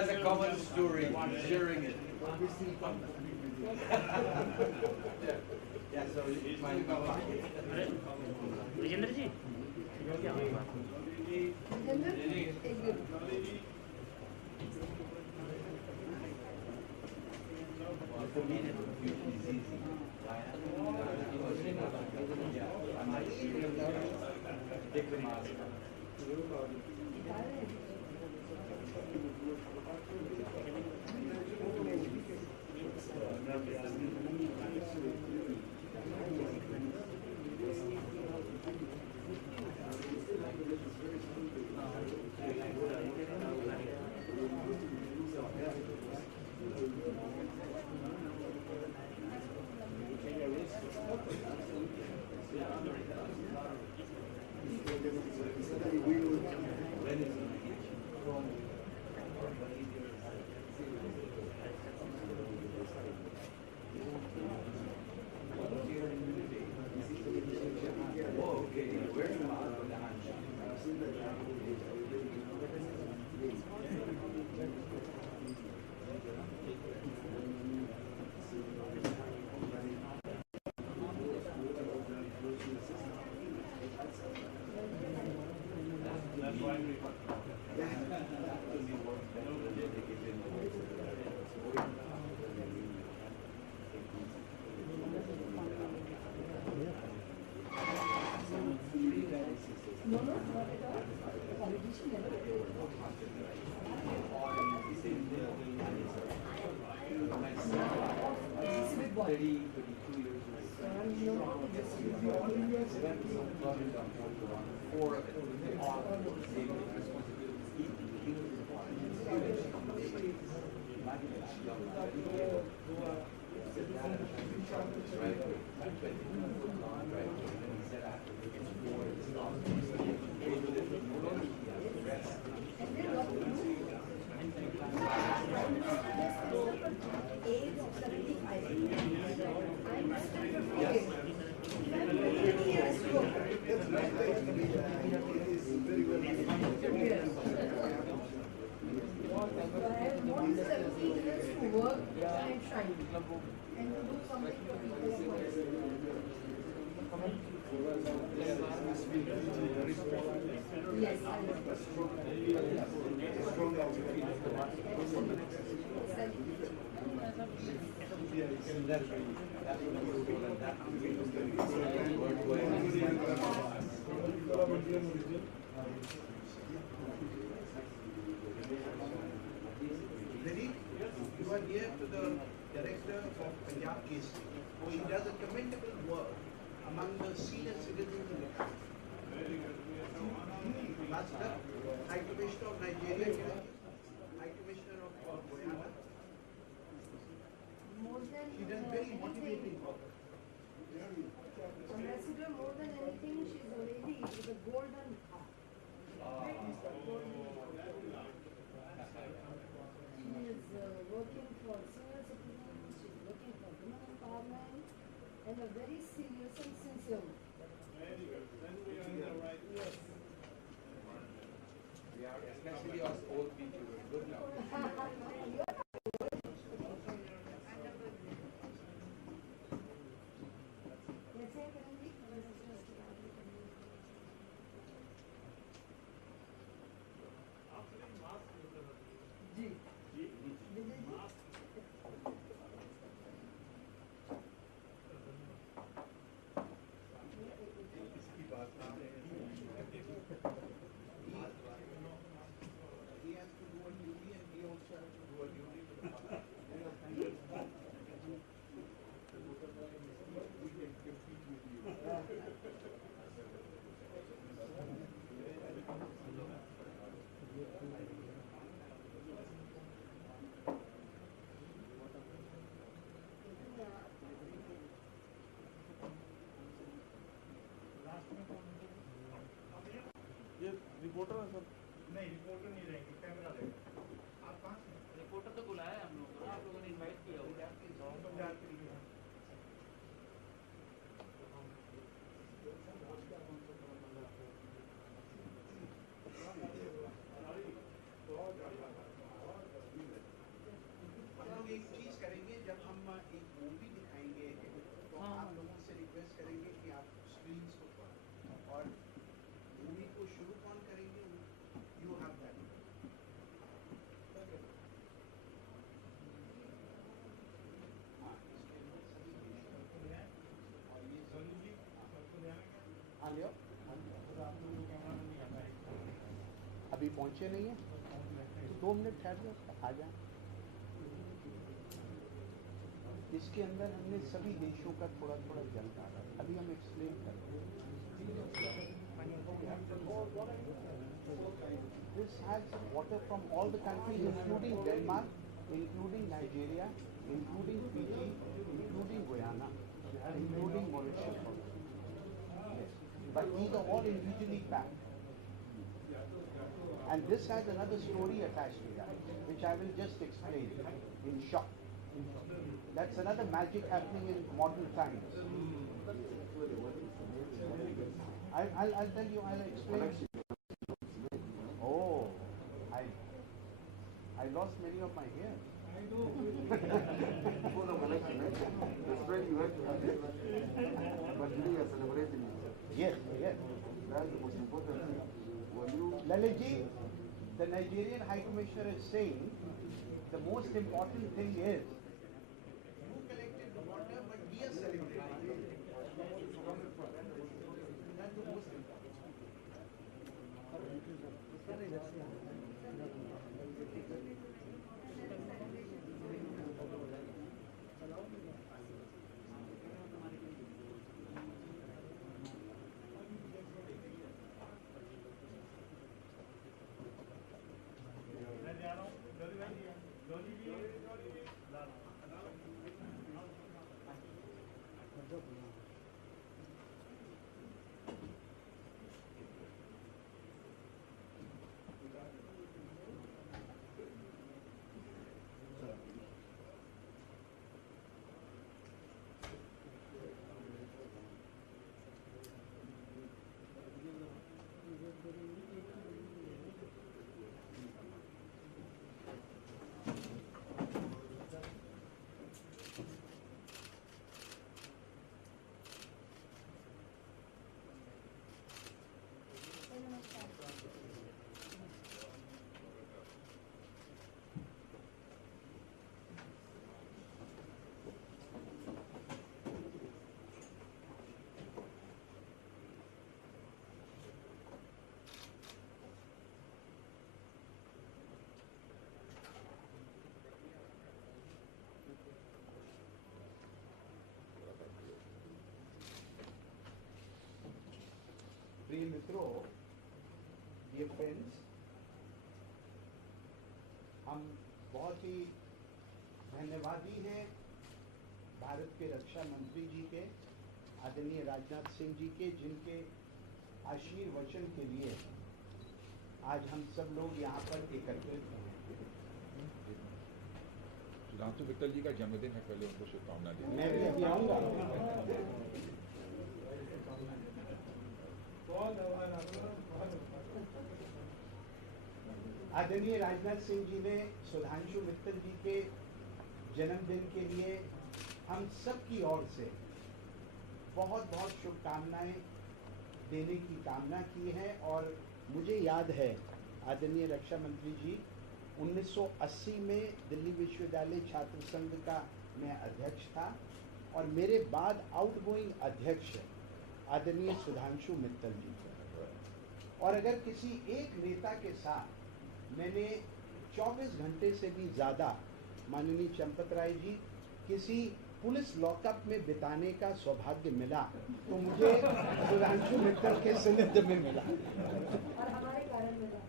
has a common story sharing it. Yeah, so it's my Vijender ji for me, the confusion is easy. I might take the mask. You are near to the director of Punjab Case. She does a commendable work among the senior citizens in the country. Master, High Commissioner of Nigeria, High Commissioner of Guyana. She does very motivating work. Ambassador, more than anything, she's a lady with a golden heart. She is working for senior citizens, she's working for women empowerment, and a very serious and sincere one. Very good. Then we are in the right place. We are, especially us old people, we're good now. He has to do a duty and we also have to do a duty to the public. We can compete with you. ये reporter है sir. नहीं reporter नहीं रहेंगे, camera रहेगा। आप कहाँ से? Reporter तो बुलाया है हम लोगों को, आप लोगों ने इनवाइट किया होगा। पंजाब के लिए। अभी पहुंचे नहीं हैं, तो 2 मिनट ठहर जाओ, आ जाए। इसके अंदर हमने सभी देशों का थोड़ा थोड़ा जल डाला, अभी हम एक्सप्लेन करते हैं। This has water from all the countries, including Denmark, including Nigeria, including Fiji, including Guyana, including Mauritius. Yes. But these are all individually packed. And this has another story attached to that, which I will just explain in short. That's another magic happening in modern times. I'll tell you, I'll explain. Oh, I lost many of my hairs. Full of election, right? That's why you have to have it. But today you are celebrating it. Yes, yes. That's the most important thing. When you Laliji, the Nigerian High Commissioner is saying the most important thing is You collected the water, but we are celebrating. That's the most important. प्रिय मित्रों, dear friends, हम बहुत ही धन्यवादी हैं भारत के रक्षा मंत्री जी के, आदरणीय राजनाथ सिंह जी के, जिनके आशीर्वचन के लिए आज हम सब लोग यहाँ पर एकत्रित हैं। सुधांशु मित्तल जी का जन्मदिन है, पहले उनको शुभकामना दी। मैं भी अभी आऊँगा। आदरणीय राजनाथ सिंह जी ने सुधांशु मित्तल जी के जन्मदिन के लिए हम सब की ओर से बहुत बहुत शुभकामनाएं देने की कामना की है। और मुझे याद है आदरणीय रक्षा मंत्री जी, 1980 में दिल्ली विश्वविद्यालय छात्र संघ का मैं अध्यक्ष था और मेरे बाद आउटगोइंग अध्यक्ष आदरणीय सुधांशु मित्तल जी थे। और अगर किसी एक नेता के साथ मैंने 24 घंटे से भी ज़्यादा, माननीय चंपत राय जी, किसी पुलिस लॉकअप में बिताने का सौभाग्य मिला तो मुझे सुधांशु मित्तल के सानिध्य में मिला। और हमारे कारण मिला।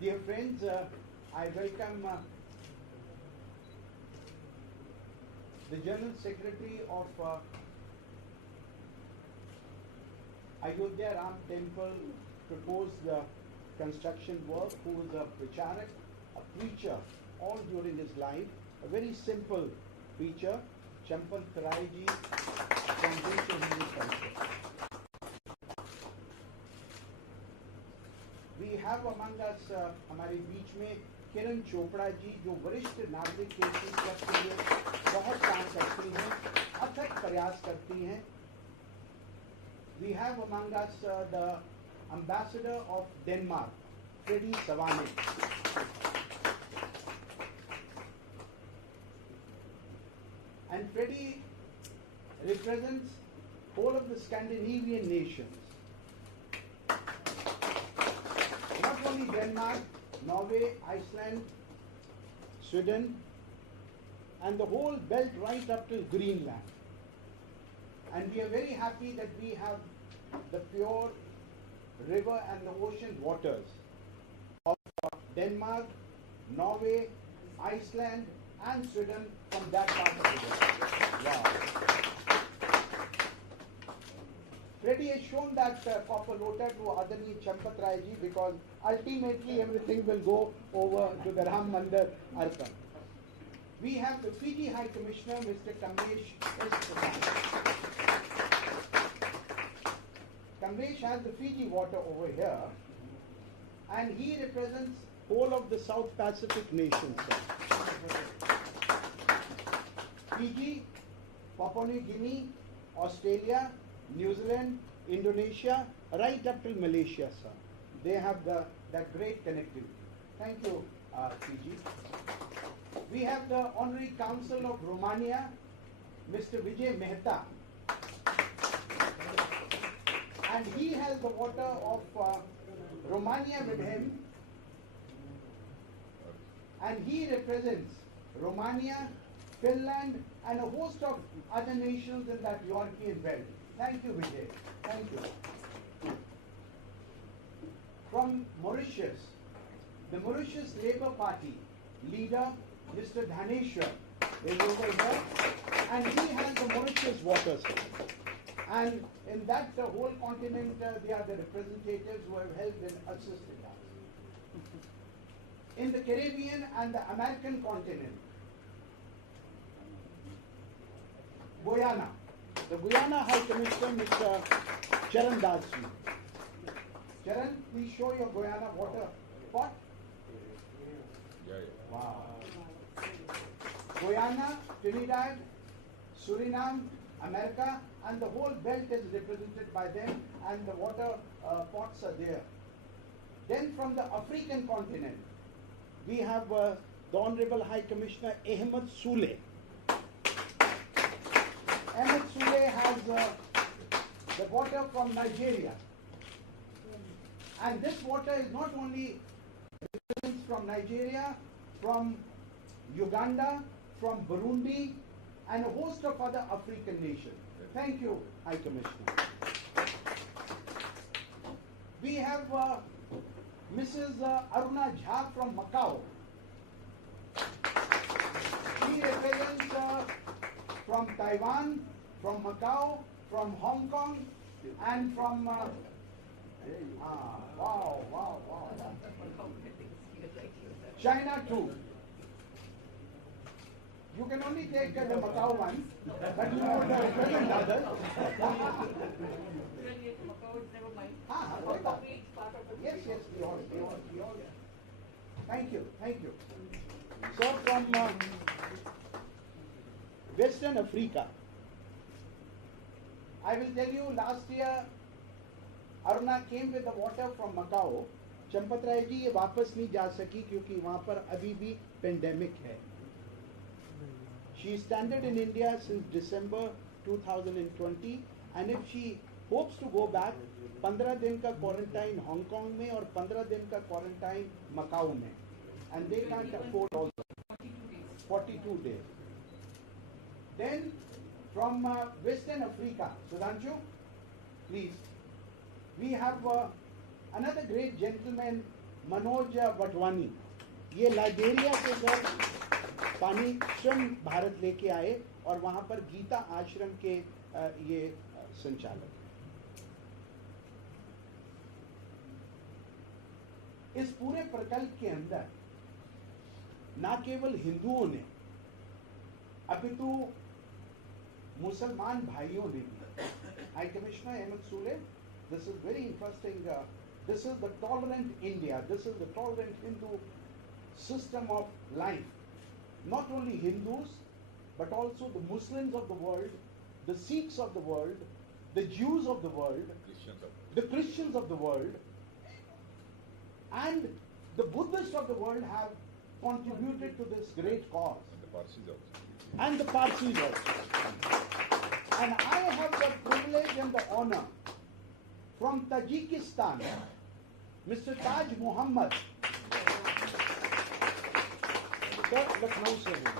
Dear friends, I welcome the General Secretary of Ayodhya Ram Temple proposed construction work, who is a pracharak, a preacher, all during his life, a very simple preacher, Champat Rai ji from Vishwa Hindu Culture. We have among us हमारे बीच में किरण चोपड़ा जी, जो वरिष्ठ नागरिक केसी club के लिए बहुत काम करती हैं, अथक प्रयास करती हैं। We have among us the ambassador of Denmark, Freddy Savane. And Freddy represents all of the Scandinavian nations. Denmark, Norway, Iceland, Sweden, and the whole belt right up till Greenland. And we are very happy that we have the pure river and the ocean waters of Denmark, Norway, Iceland, and Sweden from that part of the world. Wow. Freddy has shown that copper lotus to Adani Champat Rai ji because ultimately everything will go over to the Ram Mandir Arpan. We have the Fiji High Commissioner, Mr. Kamlesh S. Prasan. Kamlesh has the Fiji water over here, and he represents whole of the South Pacific nations. Fiji, Papua New Guinea, Australia, New Zealand, Indonesia, right up till Malaysia, sir. They have that great connectivity. Thank you, Fiji. We have the Honorary Council of Romania, Mr. Vijay Mehta. And he has the water of Romania with him. And he represents Romania, Finland, and a host of other nations in that European belt. Thank you, Vijay. Thank you. From Mauritius, the Mauritius Labour Party leader, Mr. Dhaneshwar, is over here, and he has the Mauritius waters. And in that whole continent, they are the representatives who have helped and assisted us. In the Caribbean and the American continent, Guyana. The Guyana High Commissioner, Mr. Charan Dasji. Charan, please show your Guyana water pot. Yeah. Wow. Guyana, Trinidad, Suriname, America, and the whole belt is represented by them, and the water pots are there. Then from the African continent, we have the Honorable High Commissioner Ahmed Soule. Ahmed Soule has the water from Nigeria. And this water is not only from Nigeria, from Uganda, from Burundi, and a host of other African nations. Thank you, High Commissioner. We have Mrs. Aruna Jha from Macau. She represents from Taiwan, from Macau, from Hong Kong, and from wow. China too. You can only take the Macau one, but you know the represent others. Yes, we all. Thank you. So from Western Africa, I will tell you, last year Aruna came with the water from Macau. Champat Rai जी ये वापस नहीं जा सकी क्योंकि वहाँ पर अभी भी पेंडेमिक है. She is stranded in India since December 2020, and if she hopes to go back, 15 दिन का क्वारंटाइन हांगकांग में और 15 दिन का क्वारंटाइन मकाऊ में, and they can't afford also 42 days. Then from Western Africa, Sudhanshu, please, we have another great gentleman, Manoj Vatwani. ये Liberia से sir पानी श्रम भारत लेके आए और वहाँ पर गीता आश्रम के ये संचालक. इस पूरे प्रकल्प के अंदर ना केवल हिंदुओं ने अपितु मुसलमान भाइयों ने भी. High commissioner Ahmed Sule, this is very interesting. This is the tolerant India. This is the tolerant Hindu system of life. Not only Hindus, but also the Muslims of the world, the Sikhs of the world, the Jews of the world, the Christians of the world, and the Buddhists of the world have contributed to this great cause. And the Parsis also. And I have the privilege and the honor from Tajikistan, Mr. Taj Muhammad, sir Lucknow से हैं,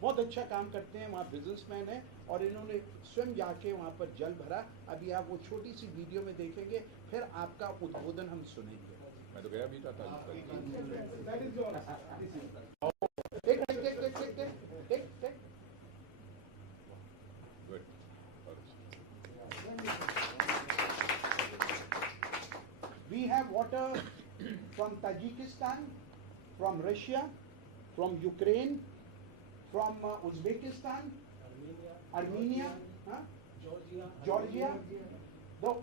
बहुत अच्छा काम करते हैं, वहाँ businessman है और इन्होंने स्वयं जाके वहाँ पर जल भरा। अभी आप वो छोटी सी वीडियो में देखेंगे, फिर आपका उद्बोधन हम सुनेंगे। मैं तो गया भी था We have water from Tajikistan, from Russia, from Ukraine, from Uzbekistan, Armenia, Georgia.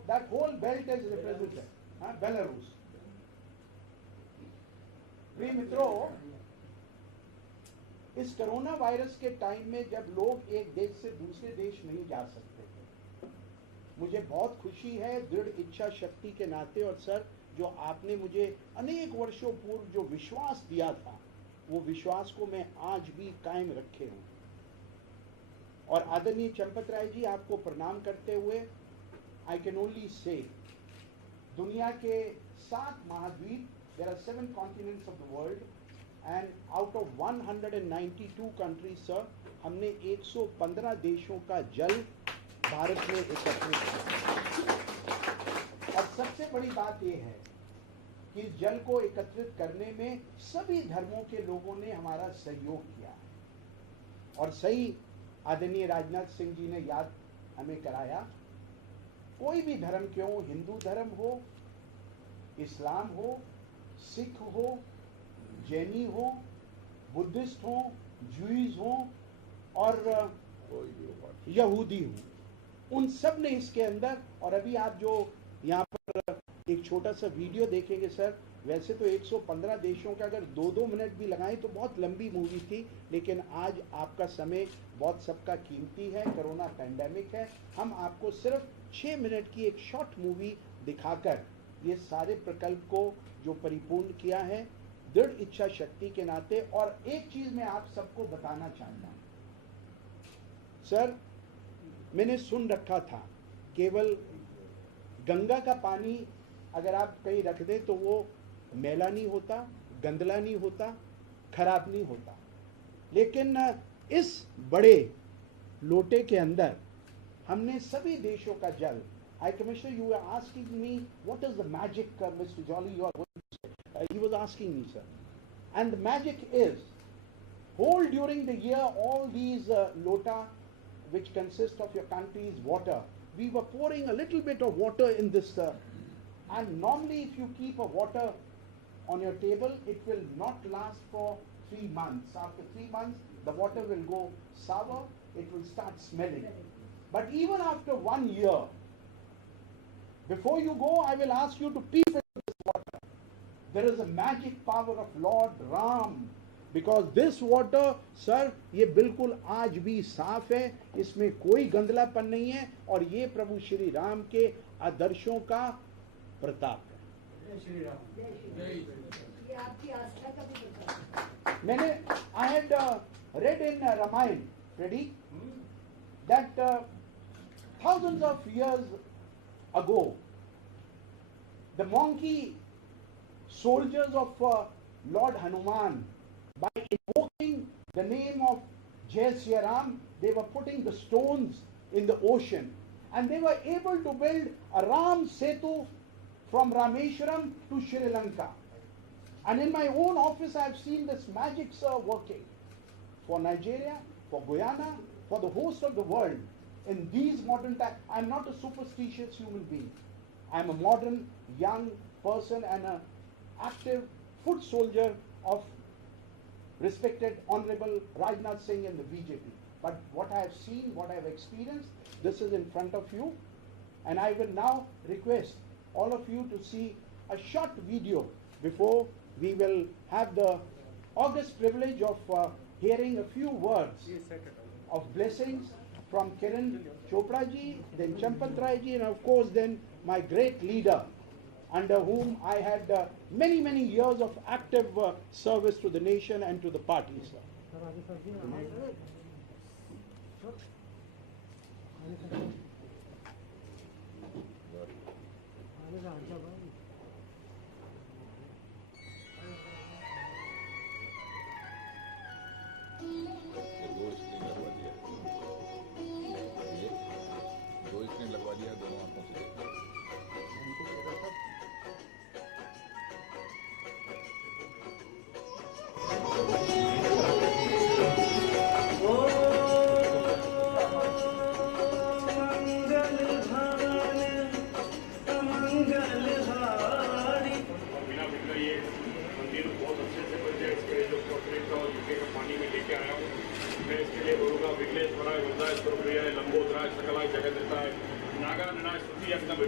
That whole belt is represented. Belarus. प्रिय मित्रों, इस कोरोना वायरस के टाइम में जब लोग एक देश से दूसरे देश नहीं जा सकते थे, मुझे बहुत खुशी है दृढ़ इच्छा शक्ति के नाते, और सर जो आपने मुझे अनेक वर्षों पूर्व जो विश्वास दिया था, वो विश्वास को मैं आज भी कायम रखे हूं। और आदरणीय चंपत राय जी, आपको प्रणाम करते हुए आई कैन ओनली से, दुनिया के 7 महाद्वीप, there are 7 continents of the world, and out of 192 countries, sir, हमने 115 देशों का जल भारत में एकत्रित किया। और सबसे बड़ी बात यह है कि इस जल को एकत्रित करने में सभी धर्मों के लोगों ने हमारा सहयोग किया है। और सही आदरणीय राजनाथ सिंह जी ने याद हमें कराया, कोई भी धर्म क्यों, हिंदू धर्म हो, इस्लाम हो, सिख हो, जैनी हो, बुद्धिस्ट हो, ज्यूइज हो और यहूदी हो, उन सब ने इसके अंदर। और अभी आप जो यहाँ पर एक छोटा सा वीडियो देखेंगे सर, वैसे तो 115 देशों का अगर 2-2 मिनट भी लगाएं तो बहुत लंबी मूवी थी, लेकिन आज आपका समय बहुत सबका कीमती है, कोरोना पैंडेमिक है, हम आपको सिर्फ 6 मिनट की एक शॉर्ट मूवी दिखाकर ये सारे प्रकल्प को जो परिपूर्ण किया है दृढ़ इच्छा शक्ति के नाते। और एक चीज मैं आप सबको बताना चाहता हूं सर, मैंने सुन रखा था केवल गंगा का पानी अगर आप कहीं रख दें तो वो मैला नहीं होता, गंदला नहीं होता, खराब नहीं होता, लेकिन इस बड़े लोटे के अंदर हमने सभी देशों का जल, Commissioner, you were asking me, what is the magic, Mr. Jolly, you are going to say? He was asking me, sir. And the magic is, whole during the year, all these lota, which consist of your country's water, we were pouring a little bit of water in this, and normally if you keep a water on your table, it will not last for 3 months. After 3 months, the water will go sour, it will start smelling. But even after 1 year, before you go, I will ask you to peep into this water. There is a magic power of Lord Ram, because this water, sir, ये बिल्कुल आज भी साफ है, इसमें कोई गंदलापन नहीं है, और ये प्रभु श्री राम के आदर्शों का प्रताप है। श्री राम। ये आपकी आस्था का भी प्रताप है। मैंने I had read in Ramayana, ready, that thousands of years ago, the monkey soldiers of Lord Hanuman, by invoking the name of Jai Shri Ram, they were putting the stones in the ocean, and they were able to build a Ram Setu from Rameshwaram to Sri Lanka. And in my own office, I have seen this magic, sir, working for Nigeria, for Guyana, for the host of the world. In these modern times, I am not a superstitious human being. I am a modern, young person and an active foot soldier of respected Honorable Rajnath Singh and the BJP. But what I have seen, what I have experienced, this is in front of you. And I will now request all of you to see a short video before we will have the august privilege of hearing a few words of blessings from Kiran Chopra ji, then Champat Rai ji, and of course then my great leader, under whom I had many years of active service to the nation and to the party, sir.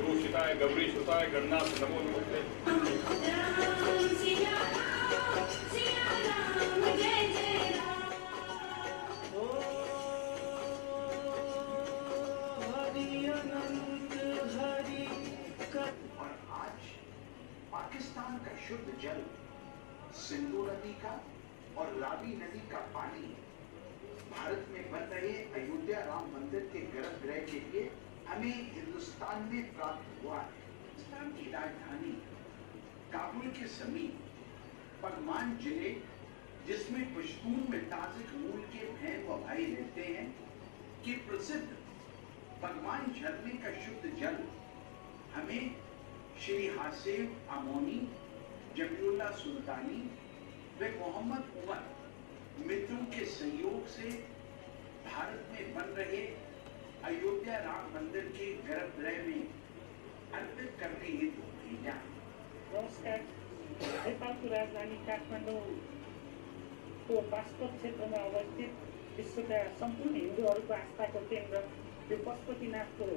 सुशिताय Gauri सुताय Gananath नमो नमस्ते। और आज पाकिस्तान का शुद्ध जल, सिंधु नदी का और रावी नदी का पानी भारत में बन रहे अयोध्या राम मंदिर के गर्भगृह के लिए हमें हिंदुस्तान में प्राप्त हुआ है। पाकिस्तान की राजधानी काबुल के समीप पगमान जिले, जिसमें पश्तून में ताजिक मूल के बहन व भाई रहते हैं, कि प्रसिद्ध पगमान झरने का शुद्ध जल हमें श्री हासिब अमोनी, जमीउल्लाह सुल्तानी व मोहम्मद उमर मित्रों के सहयोग से भारत में बन रहे अयोध्या राम मंदिर के गर्भगृह में अर्पित करने हेतु भेजा। नमस्कार। नेपालको राजधानी काठमाडौँको बास्कोट क्षेत्रमा अवस्थित विश्वका सम्पूर्ण हिन्दूहरूको आस्थाको केन्द्र यो पशुपतिनाथको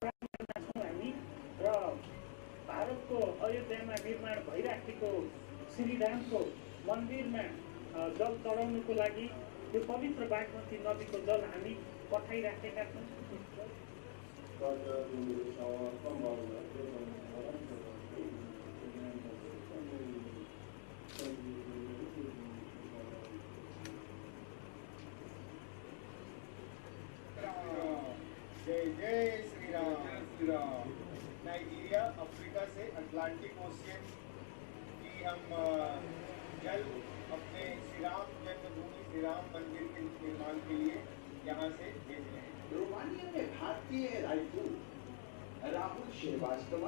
प्राङ्गणमा छौँ हामी र भारतको अयोध्यामा निर्माण भइराखेको श्रीरामको मन्दिरमा जल चढाउनुको लागि यो पवित्र बागमती नदीको जल हामी पठाइराखेका छौँ। जय जय श्री राम। नाइजीरिया, अफ्रीका से अटलांटिक ओशियन की हम जल अपने श्री राम जन्मभूमि श्री राम मंदिर के निर्माण के लिए यहाँ से भेज रहे हैं। रोमानिया में भारतीय राजदूत राहुल श्रीवास्तव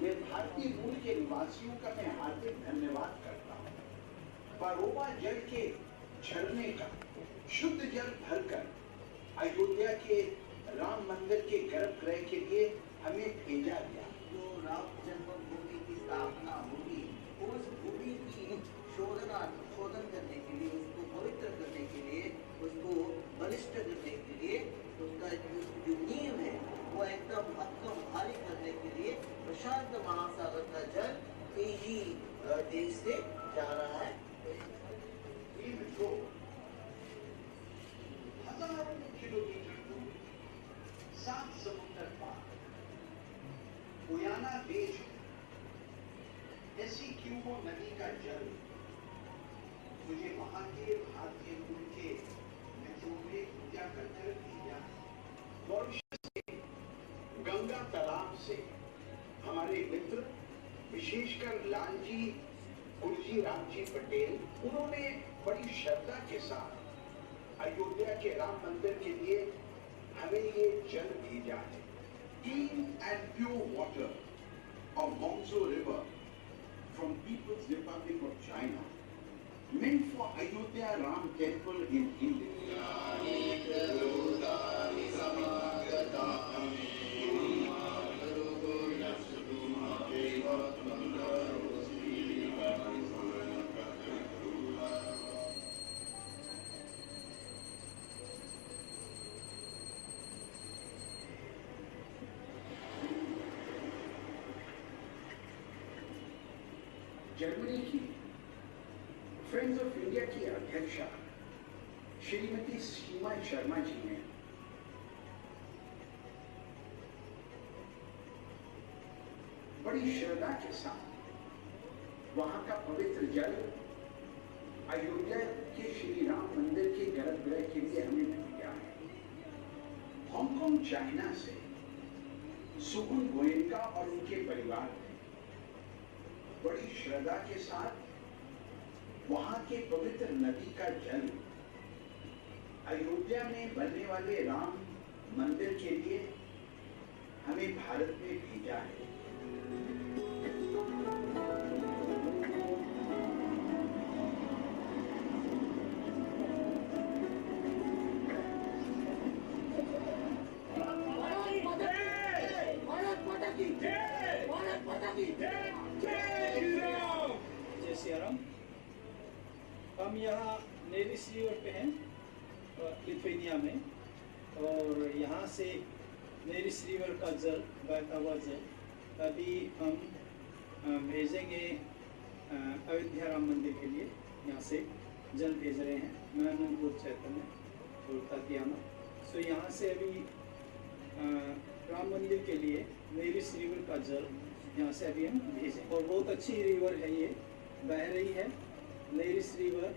वे भारतीय मूल के निवासियों का मैं हार्दिक धन्यवाद करता हूँ। परोवा जल के झरने का शुद्ध जल भरकर अयोध्या के राम मंदिर के गर्भगृह के लिए हमें भेजा गया। जो राम जन्मभूमि की स्थापना होगी, उस भूमि की शोधन करने के लिए, उसको पवित्र करने के लिए, उसको बलिष्ठ करने के लिए, उसका जो नींव है वो एकदम भक्कम भारी करने के लिए प्रशांत महासागर का जल फिजी देश से जा रहा है। हजारों किलोमीटर दूर, सात समुद्र पार, गुयाना देश ऐसी क्यूबो नदी का जल मुझे वहां के भारतीय मूल के मित्रों ने पूजा कर दिया। मॉरिशस से गंगा तालाब से हमारे मित्र, विशेषकर लालजी गुरजी रामजी पटेल, उन्होंने बड़ी श्रद्धा के साथ अयोध्या के राम मंदिर के लिए हमें ये जल भेजा है। Clean and pure water of Hongzhou River from People's Republic of China, meant for Ayodhya Ram Temple in India. Germany की फ्रेंड्स ऑफ इंडिया की अध्यक्षा श्रीमती सीमा शर्मा जी ने बड़ी श्रद्धा के साथ वहां का पवित्र जल अयोध्या के श्री राम मंदिर के गर्भगृह के लिए हमें भेजा है। हांगकांग, चाइना से सुगुन गोयनका और उनके परिवार ने बड़ी श्रद्धा के साथ वहां के पवित्र नदी का जल अयोध्या में बनने वाले राम मंदिर के लिए हमें भारत में भेजा है। हम यहाँ नेविस रिवर पे हैं लिथुआनिया में, और यहाँ से नेरिस रिवर का जल, बहता हुआ जल अभी हम भेजेंगे अयोध्या राम मंदिर के लिए। यहाँ से जल भेज रहे हैं, मैं अनंतपुर चैतन्य और तातियाना। सो यहाँ से अभी राम मंदिर के लिए नेरिस रिवर का जल यहाँ से अभी हम भेजें। और बहुत अच्छी रिवर है, ये बह रही है नेरिस रिवर।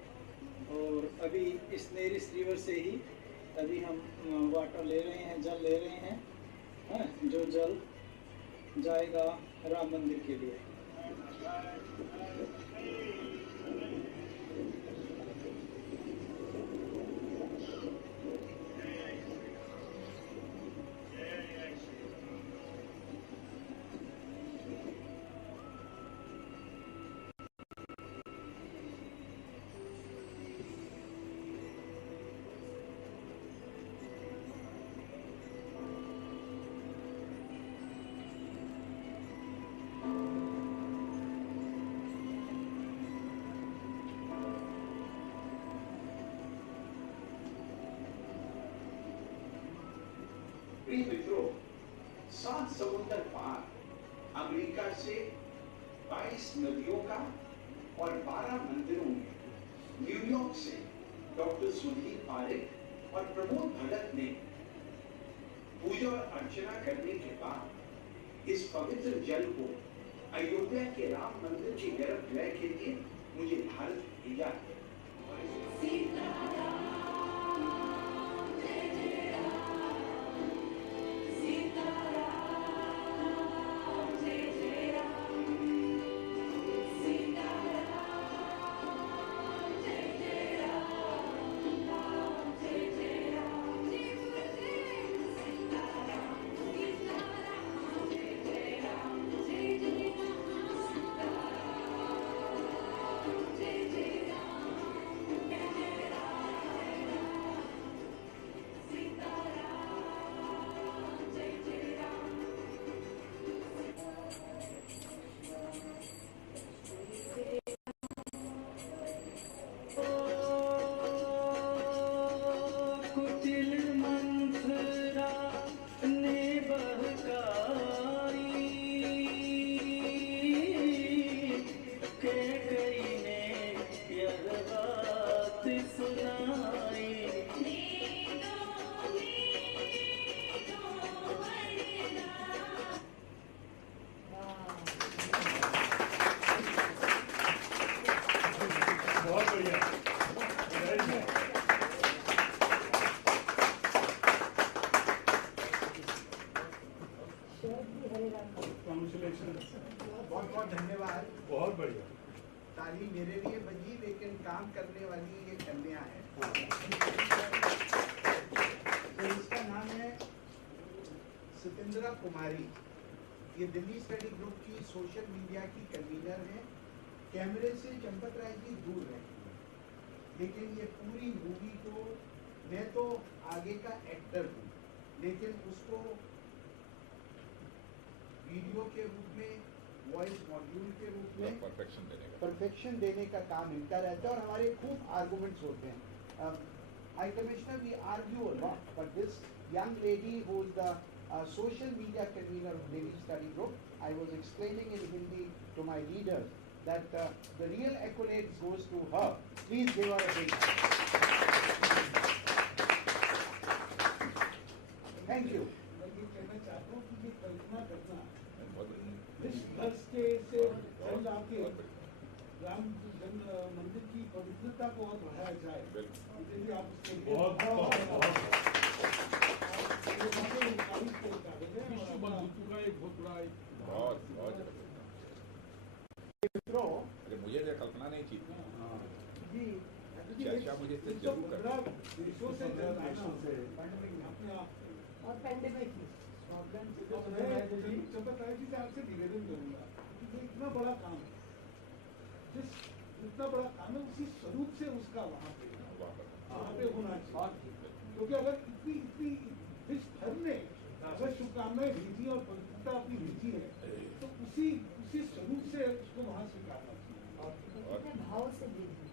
और अभी इस नेरिस रिवर से ही अभी हम वाटर ले रहे हैं, जल ले रहे हैं, जो जल जाएगा राम मंदिर के लिए। प्रिय मित्रों, 7 समुद्र पार अमेरिका से 22 नदियों का और 12 मंदिरों में न्यूयॉर्क से डॉक्टर सुधीर पारिक और प्रमोद भगत ने पूजा और अर्चना करने के बाद इस पवित्र जल को अयोध्या के राम मंदिर के गर्भगृह के लिए मुझे भारत भेजा है। बहुत बहुत धन्यवाद। बहुत बढ़िया। ताली मेरे लिए बजी, लेकिन काम करने वाली ये कन्या है। तो इसका नाम है सतेंद्रा कुमारी। ये दिल्ली स्टडी ग्रुप की सोशल मीडिया की कन्वीनर है। कैमरे से चंपत राय जी दूर रहती है, लेकिन ये पूरी मूवी को, मैं तो आगे का एक्टर हूँ, लेकिन उसको वीडियो के रूप में, वॉइस मॉड्यूल के रूप में परफेक्शन देने का काम इनका रहता है। और हमारे खूब आर्गुमेंट्स होते हैं। High commissioner, we argue a lot, but this young lady who is the social media convener of Delhi Study Group, I was explaining in Hindi to my leaders that the real accolades goes to her. Please give her a big hand. Thank you. मैं ये कहना चाहता हूँ कि ये कल्पना करना इस वर्ष के से जल आके राम मंदिर की पवित्रता को और बढ़ाया जाए, यदि आप उसके लिए अरे मुझे तो कल्पना नहीं थी चर्चा मुझे इससे जरूर करना। देशों से और पैंडेमिक चंपत राय जी से आपसे निवेदन करूंगा कि ये इतना बड़ा काम है, जितना बड़ा काम है उसी स्वरूप से उसका वहाँ पे होना चाहिए। क्योंकि अगर इतनी इस धर्म ने अगर शुभकामनाएं भेजी और पवित्रता अपनी भेजी है, तो उसी स्वरूप से उसको वहाँ स्वीकारना चाहिए और भाव से भेजी।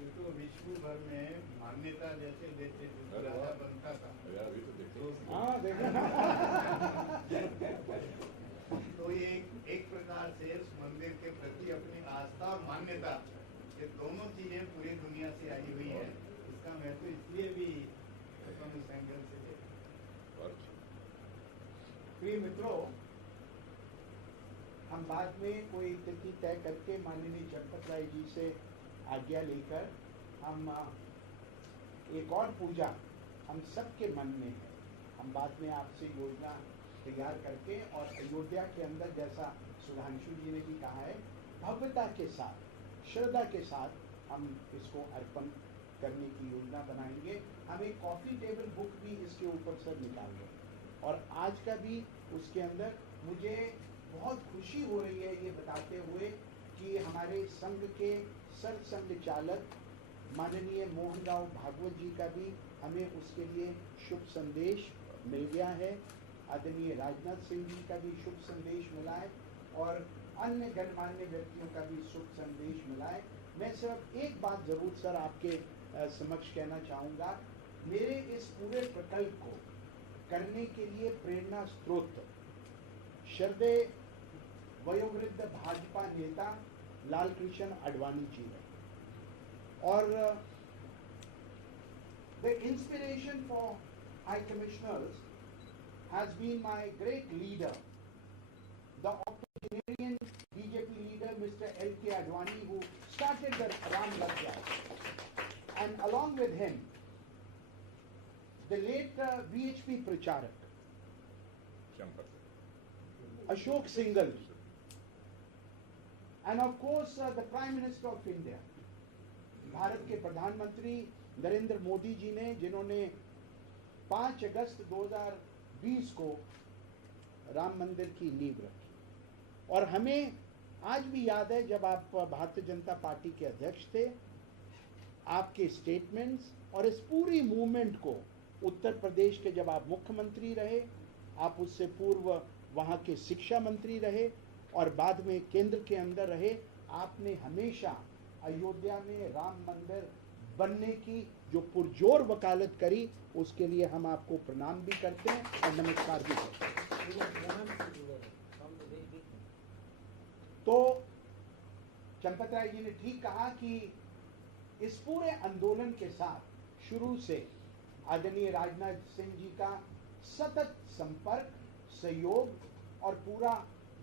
ये तो विश्व भर में मान्यता जैसे देते राजा बनता था, मान्यता, ये दोनों चीजें पूरी दुनिया से आई हुई है, इसका महत्व इसलिए भी हम इस एंगल से देखते हैं। प्रिय मित्रों, हम बाद में कोई तिथि तय करके माननीय चंपत राय जी से आज्ञा लेकर हम एक और पूजा हम सबके मन में है, हम बाद में आपसे योजना तैयार करके और अयोध्या के अंदर जैसा सुधांशु जी ने भी कहा है, भव्यता के साथ, श्रद्धा के साथ हम इसको अर्पण करने की योजना बनाएंगे। हम एक कॉफी टेबल बुक भी इसके ऊपर से निकालेंगे और आज का भी उसके अंदर मुझे बहुत खुशी हो रही है ये बताते हुए कि हमारे संघ के सरसंघ चालक माननीय मोहन राव भागवत जी का भी हमें उसके लिए शुभ संदेश मिल गया है। आदरणीय राजनाथ सिंह जी का भी शुभ संदेश मिला है और अन्य गणमान्य व्यक्तियों का भी शुभ संदेश मिला है। मैं सिर्फ एक बात जरूर सर आपके समक्ष कहना चाहूँगा, मेरे इस पूरे प्रकल्प को करने के लिए प्रेरणा स्रोत श्रद्धेय वयोवृद्ध भाजपा नेता लालकृष्ण आडवाणी जी है और the inspiration for high commissioners has been my great leader, the octogenarian BJP leader Mr. L.K. Advani, who started the Ram Lajja, and along with him the late VHP Pracharak Ashok Singhal, and of course the Prime Minister of India, Bharat के प्रधानमंत्री नरेंद्र मोदी जी ने, जिन्होंने 5 अगस्त 2020 को राम मंदिर की नींव रखी। और हमें आज भी याद है जब आप भारतीय जनता पार्टी के अध्यक्ष थे, आपके स्टेटमेंट्स और इस पूरी मूवमेंट को, उत्तर प्रदेश के जब आप मुख्यमंत्री रहे, आप उससे पूर्व वहाँ के शिक्षा मंत्री रहे और बाद में केंद्र के अंदर रहे, आपने हमेशा अयोध्या में राम मंदिर बनने की जो पुरजोर वकालत करी, उसके लिए हम आपको प्रणाम भी करते हैं और नमस्कार भी करते हैं। तो चंपत राय जी ने ठीक कहा कि इस पूरे आंदोलन के साथ शुरू से आदरणीय राजनाथ सिंह जी का सतत संपर्क, सहयोग और पूरा,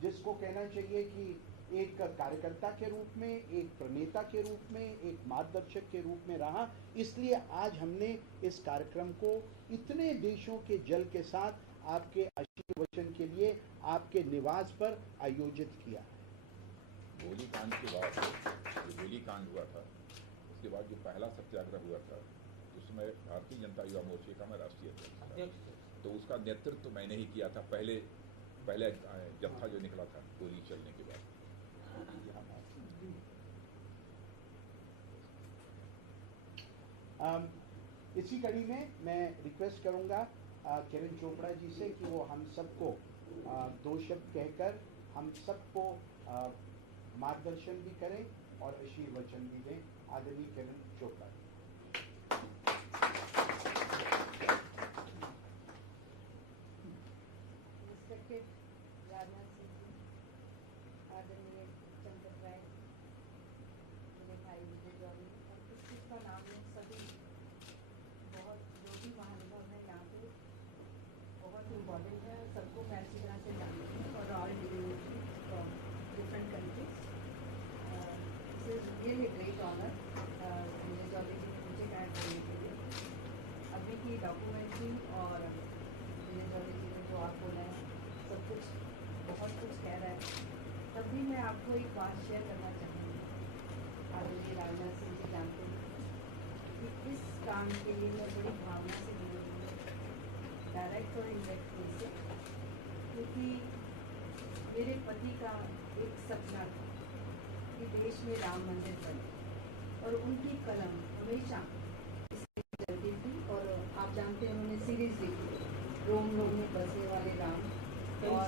जिसको कहना चाहिए कि एक कार्यकर्ता के रूप में, एक प्रणेता के रूप में, एक मार्गदर्शक के रूप में रहा। इसलिए आज हमने इस कार्यक्रम को इतने देशों के जल के साथ आपके आशीर्वचन के लिए आपके निवास पर आयोजित किया। गोलीकांड के बाद जो गोलीकांड हुआ था, उसके बाद जो पहला सत्याग्रह हुआ था, उसमें भारतीय जनता युवा मोर्चे का मैं राष्ट्रीय अध्यक्ष था, तो उसका नेतृत्व मैंने ही किया था। पहले जत्था जो निकला था गोली चलने के बाद। इसी कड़ी में मैं रिक्वेस्ट करूंगा किरण चोपड़ा जी से कि वो हम सबको 2 शब्द कहकर हम सबको मार्गदर्शन भी करें और आशीर्वचन भी दें। आदरणीय किरण चोपड़ा जी। राजनाथ सिंह जी, आदरणीय चंपत राय, मेरे भाई विजय जौहरी और किस किस का नाम है, सभी बहुत जो भी महानुभाव है यहाँ पे बहुत इम्पोर्टेंट है। सबको मैं अच्छी तरह से जानती हूँ और all dignitaries from different countries. This is really great honour Vijay Jauhari ji ने मुझे गाइड करने के लिए। अभी की डॉक्यूमेंट्री और विजय जौहरी जी ने जो आप बोला है सब कुछ बहुत कुछ कह रहा है। तब भी मैं आपको एक बात शेयर करना चाहूँगी। आदरणीय राजनाथ सिंह जी जानते हैं कि इस काम के लिए मैं बड़ी भावना से जुड़ी हुई हूँ, डायरेक्ट और इनडायरेक्ट वे से, क्योंकि मेरे पति का एक सपना था कि देश में राम मंदिर बने और उनकी कलम हमेशा इसमें चलती थी। और आप जानते हैं उन्होंने सीरीज लिखी, रोम रोम में बसने वाले राम, और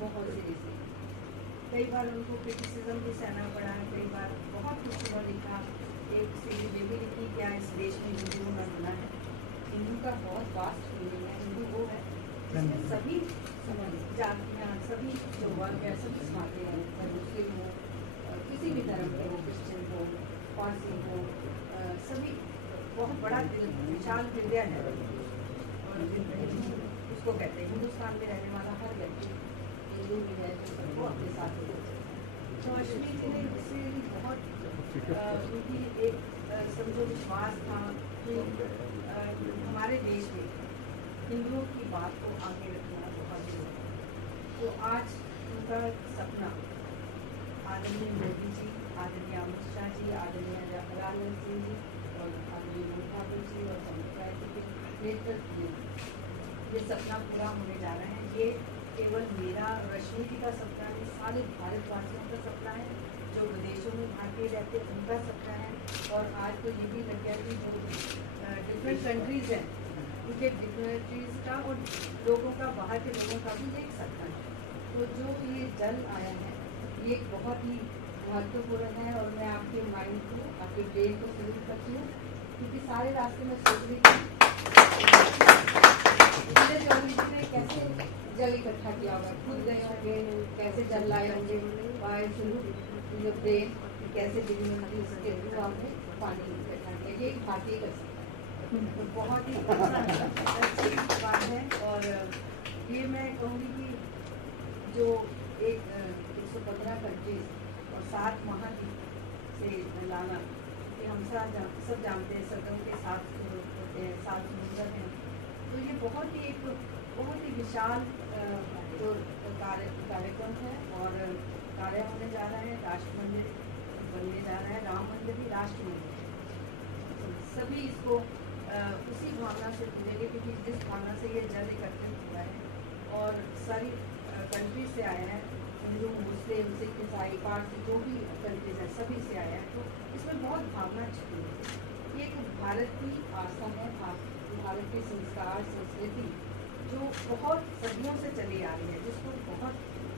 बहुत सीरीज लिखी। कई बार उनको क्रिटिसिज्म भी सहना पड़ा है, कई बार बहुत कुछ उन्होंने लिखा। एक सीरीज ये भी लिखी, क्या इस देश में हिंदू होना गुनाह है। हिंदू का बहुत वास्ट फीलिंग है। हिंदू वो है जिसमें सभी जातियाँ, सभी जो वर्ग है, सभी समाते हैं, चाहे मुस्लिम हो, किसी भी धर्म के हो, क्रिश्चियन हो, पारसी हो, सभी बहुत बड़ा विशाल हृदय है। और उसको कहते हैं हिंदुस्तान में रहने वाला हर व्यक्ति हिंदू भी है जो सबको अपने साथ ले जाता है। तो अश्विनी जी ने इससे बहुत उनकी एक समझो विश्वास था कि हमारे देश में हिंदुओं की बात को आगे रखना बहुत जरूरी है। तो आज उनका सपना आदरणीय मोदी जी, आदरणीय अमित शाह जी, आदरणीय राजनाथ सिंह जी और आदरणीय मोहन ठाकुर जी और चंद्रकांत जी के नेतृत्व में ये सपना पूरा होने जा रहा है। ये केवल मेरा रश्मि जी का सपना नहीं, सारे भारतवासियों का सपना है, जो विदेशों में भारतीय रहते हैं उनका सपना है। और आज तो ये भी लग गया कि जो डिफरेंट कंट्रीज हैं उनके डिग्नेटरीज का और लोगों का, बाहर के लोगों का भी एक सपना है। तो जो ये जल आया है ये बहुत ही महत्वपूर्ण है। और मैं आपके माइंड को, आपके ब्रेन को सल्यूट करती हूँ, क्योंकि सारे रास्ते में सोच रही थी ने कैसे जल इकट्ठा किया होगा, खुद गए होंगे, कैसे जल लाए होंगे, ब्रेन कैसे डिग्नेटरीज के थ्रू आपने पानी इकट्ठा किया। ये भारतीय कर सकता है, तो बहुत ही अच्छी बात है। और ये मैं कहूँगी कि जो 115 कंट्रीज और 7 महाद्वीप से लाना, कि हम सब जानते हैं सदों के 7 होते हैं, 7 समुद्र हैं, तो ये बहुत ही विशाल जो कार्यक्रम है और कार्य होने जा रहा है। राष्ट्र मंदिर बनने जा रहा है, राम मंदिर भी राष्ट्र मंदिर, तो सभी इसको उसी भावना से पूजेंगे, क्योंकि जिस भावना से ये जल एकत्रित हुआ है और सारी कंट्री से आया है, हिंदू, मुस्लिम, सिख, ईसाई, पारसी, जो भी कंट्रीज है सभी से आया है, तो इसमें बहुत भावना छुपी है। ये एक भारत की आस्था है, भारत के संस्कार, संस्कृति जो बहुत सदियों से चली आ रही है, जिसको बहुत,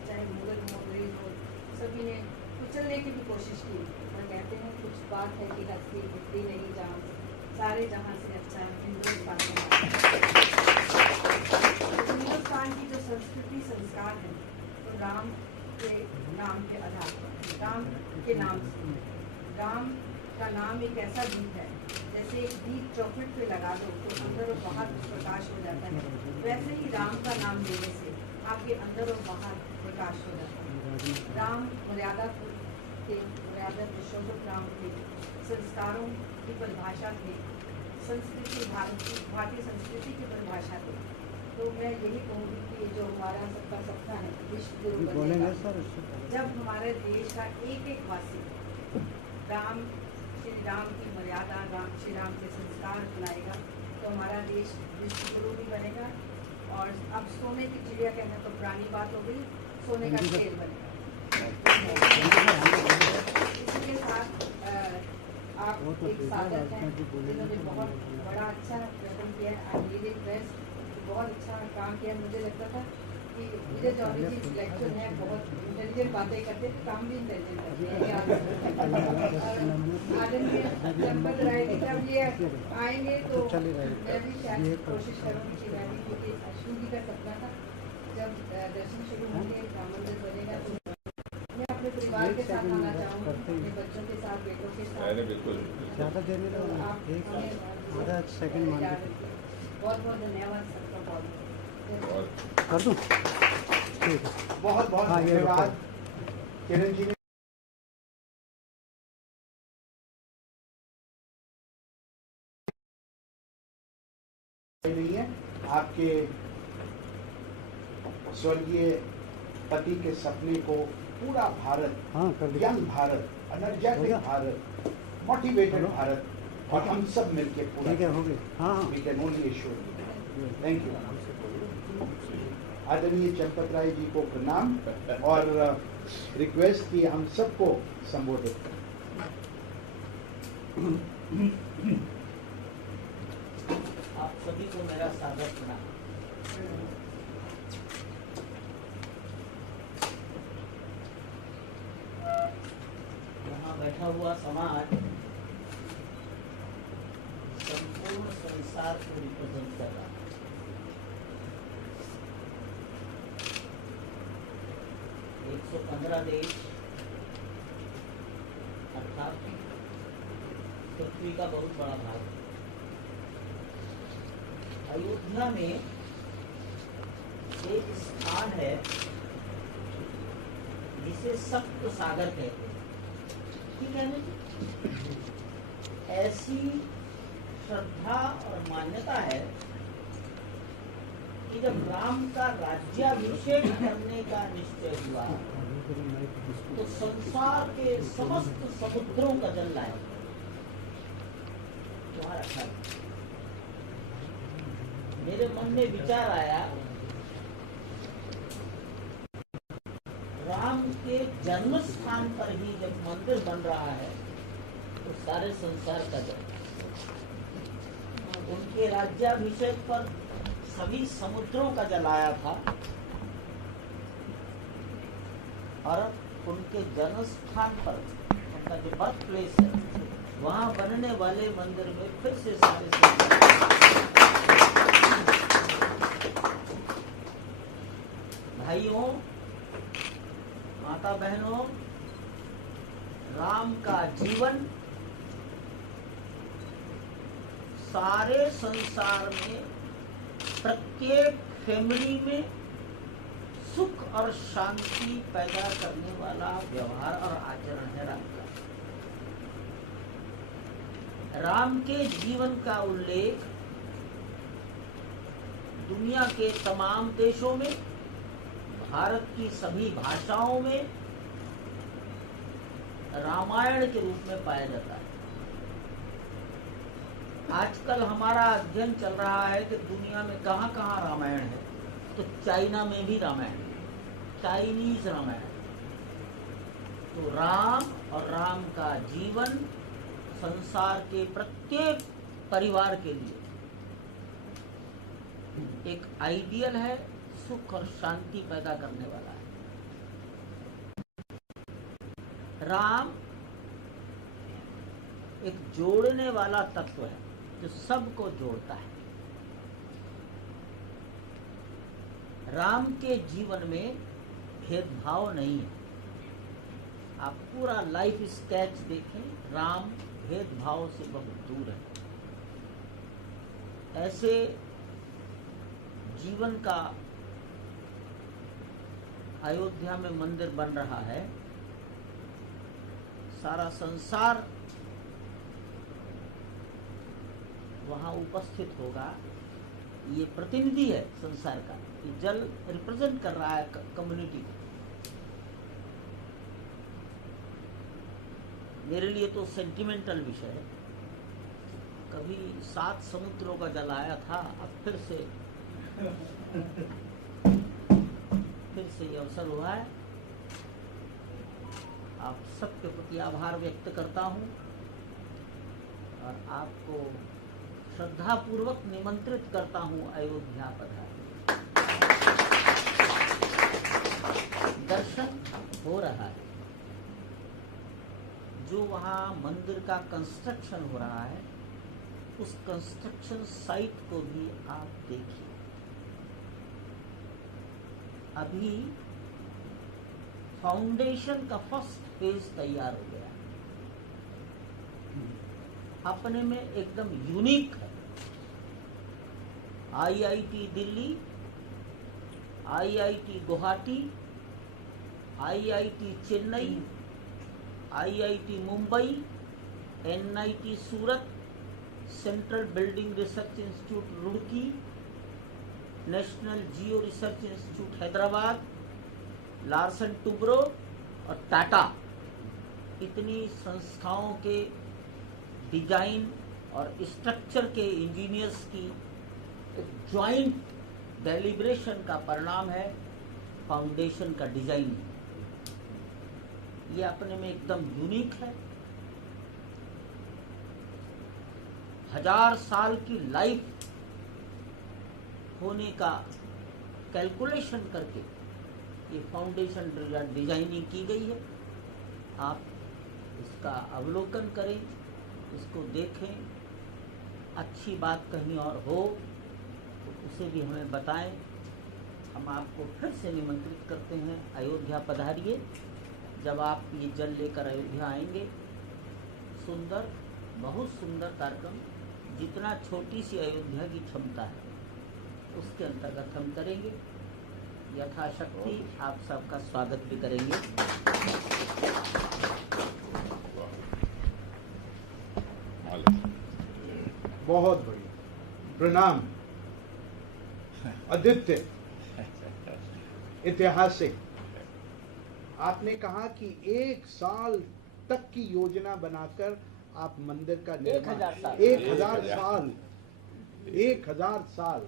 चाहे मुगल हो, अंग्रेज हो, सभी ने कुचलने की भी कोशिश की। और कहते हैं कुछ बात है कि हस्ती बिकती नहीं जहाँ, सारे जहाँ से अच्छा हिंदुस्तान हिंदुस्तान की जो संस्कृति संस्कार है, तो राम के नाम के आधार पर, राम के नाम से, राम का नाम एक ऐसा दीप है, जैसे एक दीप चौखट पे लगा दो तो अंदर और बाहर प्रकाश हो जाता है, वैसे ही राम का नाम लेने से आपके अंदर और बाहर प्रकाश हो जाता है। राम मर्यादा थे, मर्यादा पुरुषोत्तम राम थे, संस्कारों की परिभाषा थे, संस्कृति भारतीय संस्कृति की परिभाषा थे। तो मैं यही कहूँगी कि जो हमारा सबका सपना है विश्व गुरु बनने का, जब हमारे देश का एक एक वासी श्री राम की मर्यादा, श्री राम के संस्कार अपनाएगा, तो हमारा देश विश्व गुरु भी बनेगा। और अब सोने की चिड़िया कहना तो पुरानी बात हो गई, सोने का खेल बनेगा। इसके साथ आप एक साधक हैं जिन्होंने बहुत बड़ा अच्छा प्रदर्शन किया है। आई रियली इम्प्रेस्ड, बहुत अच्छा काम किया। मुझे लगता था कि मुझे जॉनी जी सिलेक्शन है, बहुत इंटेलिजेंट बातें करते, काम भी इंटेलिजेंट करते हैं। आदरणीय चंपत राय जी जब ये आएंगे तो मैं भी शायद कोशिश करूँगी कि मैं भी, क्योंकि अश्विन जी का सपना था जब दर्शन शुरू होंगे, राम मंदिर बनेगा, तो मैं अपने परिवार के साथ आना चाहूँगी, अपने बच्चों के साथ, बेटों के साथ। बिल्कुल ज़्यादा देर में एक आधा सेकंड मान बहुत बहुत धन्यवाद सबका, बहुत कर दूँ। ठीक है, बहुत बहुत धन्यवाद किरण जी। नहीं है आपके स्वर्गीय पति के सपने को पूरा Bharat, young Bharat, energetic Bharat, motivated Bharat, और हम सब मिलके पूरा, ठीक है, हो गई। हाँ, we can only assure. Thank you. आदरणीय चंपत राय जी को प्रणाम और रिक्वेस्ट की हम सबको संबोधित करें। आप सभी को मेरा सादर प्रणाम। यहाँ बैठा हुआ समाज संपूर्ण संसार को रिप्रेजेंट कर रहा है। एक 115 देश, अर्थात पृथ्वी का बहुत बड़ा भाग। अयोध्या में एक स्थान है जिसे सप्त सागर कहते हैं, ठीक है ना? ऐसी श्रद्धा और मान्यता है कि जब राम का राज्याभिषेक करने का निश्चय हुआ तो संसार के समस्त समुद्रों का जल लाया वहां रखा। मेरे मन में विचार आया, राम के जन्म स्थान पर ही जब मंदिर बन रहा है तो सारे संसार का जल, उनके राज्याभिषेक पर सभी समुद्रों का जल आया था और उनके जन्म स्थान पर, उनका जो बर्थ प्लेस है, वहां बनने वाले मंदिर में फिर से सारे भाइयों, माता बहनों, राम का जीवन सारे संसार में प्रत्येक फैमिली में सुख और शांति पैदा करने वाला व्यवहार और आचरण है राम का। राम के जीवन का उल्लेख दुनिया के तमाम देशों में, भारत की सभी भाषाओं में रामायण के रूप में पाया जाता है। आजकल हमारा अध्ययन चल रहा है कि दुनिया में कहाँ कहाँ रामायण है, तो चाइना में भी रामायण, चाइनीज रामायण। तो राम और राम का जीवन संसार के प्रत्येक परिवार के लिए एक आइडियल है, सुख और शांति पैदा करने वाला है। राम एक जोड़ने वाला तत्व है जो सबको जोड़ता है। राम के जीवन में भेदभाव नहीं है। आप पूरा लाइफ स्केच देखें, राम भेदभाव से बहुत दूर है। ऐसे जीवन का अयोध्या में मंदिर बन रहा है, सारा संसार वहां उपस्थित होगा। ये प्रतिनिधि है संसार का, ये जल रिप्रेजेंट कर रहा है कम्युनिटी। मेरे लिए तो सेंटिमेंटल विषय है। कभी 7 समुद्रों का जल आया था, अब फिर से ये अवसर हुआ है। आप सबके प्रति आभार व्यक्त करता हूं और आपको श्रद्धा पूर्वक निमंत्रित करता हूं अयोध्या पधारिए। दर्शन हो रहा है। जो वहां मंदिर का कंस्ट्रक्शन हो रहा है, उस कंस्ट्रक्शन साइट को भी आप देखिए। अभी फाउंडेशन का फर्स्ट फेज तैयार हो गया, अपने में एकदम यूनिक है। IIT Delhi, IIT Guwahati, IIT Chennai, IIT Mumbai, NIT Surat, central building research institute Roorkee, national geo research institute Hyderabad, Larsen Toubro और टाटा, इतनी संस्थाओं के डिजाइन और स्ट्रक्चर के इंजीनियर्स की ज्वाइंट डेलिब्रेशन का परिणाम है फाउंडेशन का डिजाइन। ये अपने में एकदम यूनिक है। 1000 साल की लाइफ होने का कैलकुलेशन करके ये फाउंडेशन डिजाइनिंग की गई है। आप इसका अवलोकन करें, इसको देखें। अच्छी बात कहीं और हो तो उसे भी हमें बताएं। हम आपको फिर से निमंत्रित करते हैं, अयोध्या पधारिए। जब आप ये जल लेकर अयोध्या आएंगे बहुत सुंदर कार्यक्रम, जितना छोटी सी अयोध्या की क्षमता है उसके अंतर्गत हम करेंगे। यथाशक्ति आप सबका स्वागत भी करेंगे। बहुत बढ़िया, प्रणाम। आदित्य, ऐतिहासिक। आपने कहा कि 1 साल तक की योजना बनाकर आप मंदिर का निर्माण 1000 साल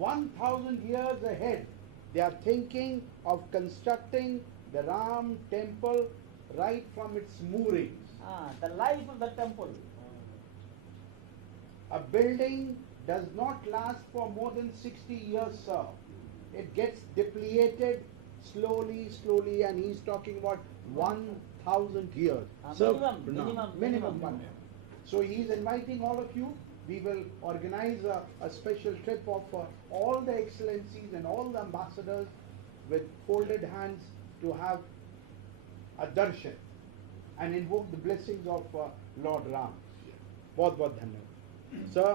1000 years ahead they are thinking of constructing the Ram temple right from its moorings. The life of the temple. A building does not last for more than 60 years, sir. It gets depleted slowly, and he's talking about 1000 years. Minimum 1 year. So he's inviting all of you. We will organize a special trip of all the excellencies and all the ambassadors with folded hands to have a darshan and invoke the blessings of Lord Ram. बहुत बहुत धन्यवाद sir.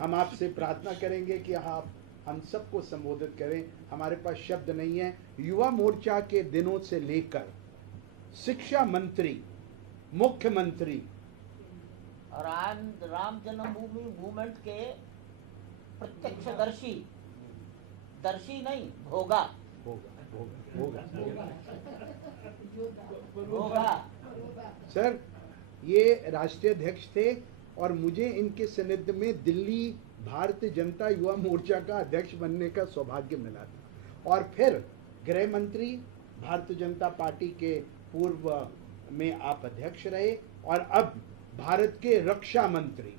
हम आपसे प्रार्थना करेंगे कि आप हम सबको संबोधित करें। हमारे पास शब्द नहीं है। युवा मोर्चा के दिनों से लेकर शिक्षा मंत्री, मुख्यमंत्री और राम जन्मभूमि मूवमेंट के प्रत्यक्षदर्शी, दर्शी नहीं, भोगा सर, ये राष्ट्रीय अध्यक्ष थे और मुझे इनके सानिध्य में दिल्ली भारतीय जनता युवा मोर्चा का अध्यक्ष बनने का सौभाग्य मिला था। और फिर गृह मंत्री, भारतीय जनता पार्टी के पूर्व में आप अध्यक्ष रहे, और अब भारत के रक्षा मंत्री।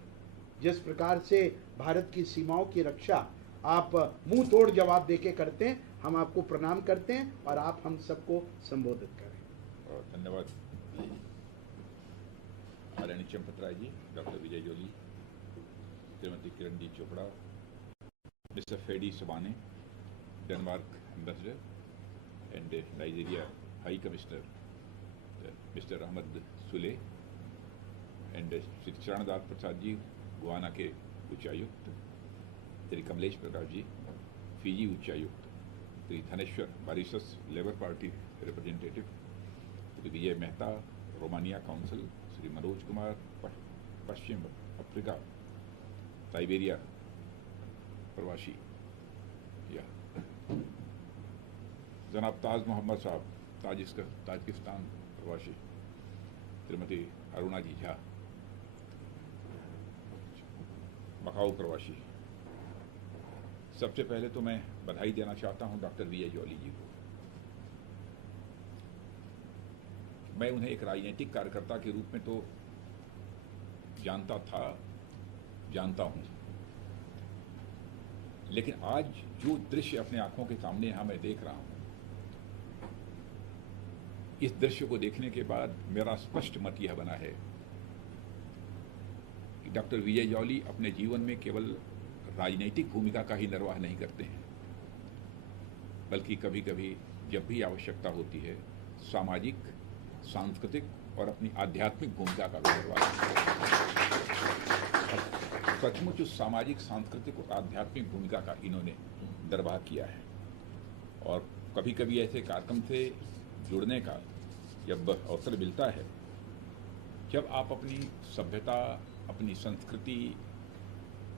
जिस प्रकार से भारत की सीमाओं की रक्षा आप मुंह तोड़ जवाब देके करते हैं, हम आपको प्रणाम करते हैं और आप हम सबको संबोधित करें। धन्यवाद आदरणीय Champat Rai ji, doctor Vijay Jolly, Shrimati Kiran D Chopra, mister Freddy Svane, Denmark ambassador and Nigeria high commissioner mister Ahmed Sule, and Shri Charandas Prasad ji, Guyana के उच्चायुक्त, श्री कमलेश प्रकाश जी, फीजी उच्चायुक्त, Shri Dhaneshwar Mauritius labour party representative, Shri Vijay Mehta, Romania council, Shri Manoj Kumar, पश्चिम अफ्रीका साइबेरिया प्रवासी, या जनाब ताज मोहम्मद साहब, ताजिकिस्तान प्रवासी, श्रीमती अरुणा जी झा, मकाऊ प्रवासी। सबसे पहले तो मैं बधाई देना चाहता हूं डॉक्टर विजय जोली जी को। मैं उन्हें एक राजनीतिक कार्यकर्ता के रूप में तो जानता हूं, लेकिन आज जो दृश्य अपने आंखों के सामने यहां मैं देख रहा हूं, इस दृश्य को देखने के बाद मेरा स्पष्ट मत यह बना है कि डॉक्टर विजय जोली अपने जीवन में केवल राजनीतिक भूमिका का ही निर्वाह नहीं करते हैं, बल्कि कभी कभी जब भी आवश्यकता होती है सामाजिक, सांस्कृतिक और अपनी आध्यात्मिक भूमिका का भी निर्वाह करते हैं। सचमुच उस सामाजिक, सांस्कृतिक और आध्यात्मिक भूमिका का इन्होंने निर्वाह किया है। और कभी कभी ऐसे कार्यक्रम से जुड़ने का जब अवसर मिलता है, जब आप अपनी सभ्यता, अपनी संस्कृति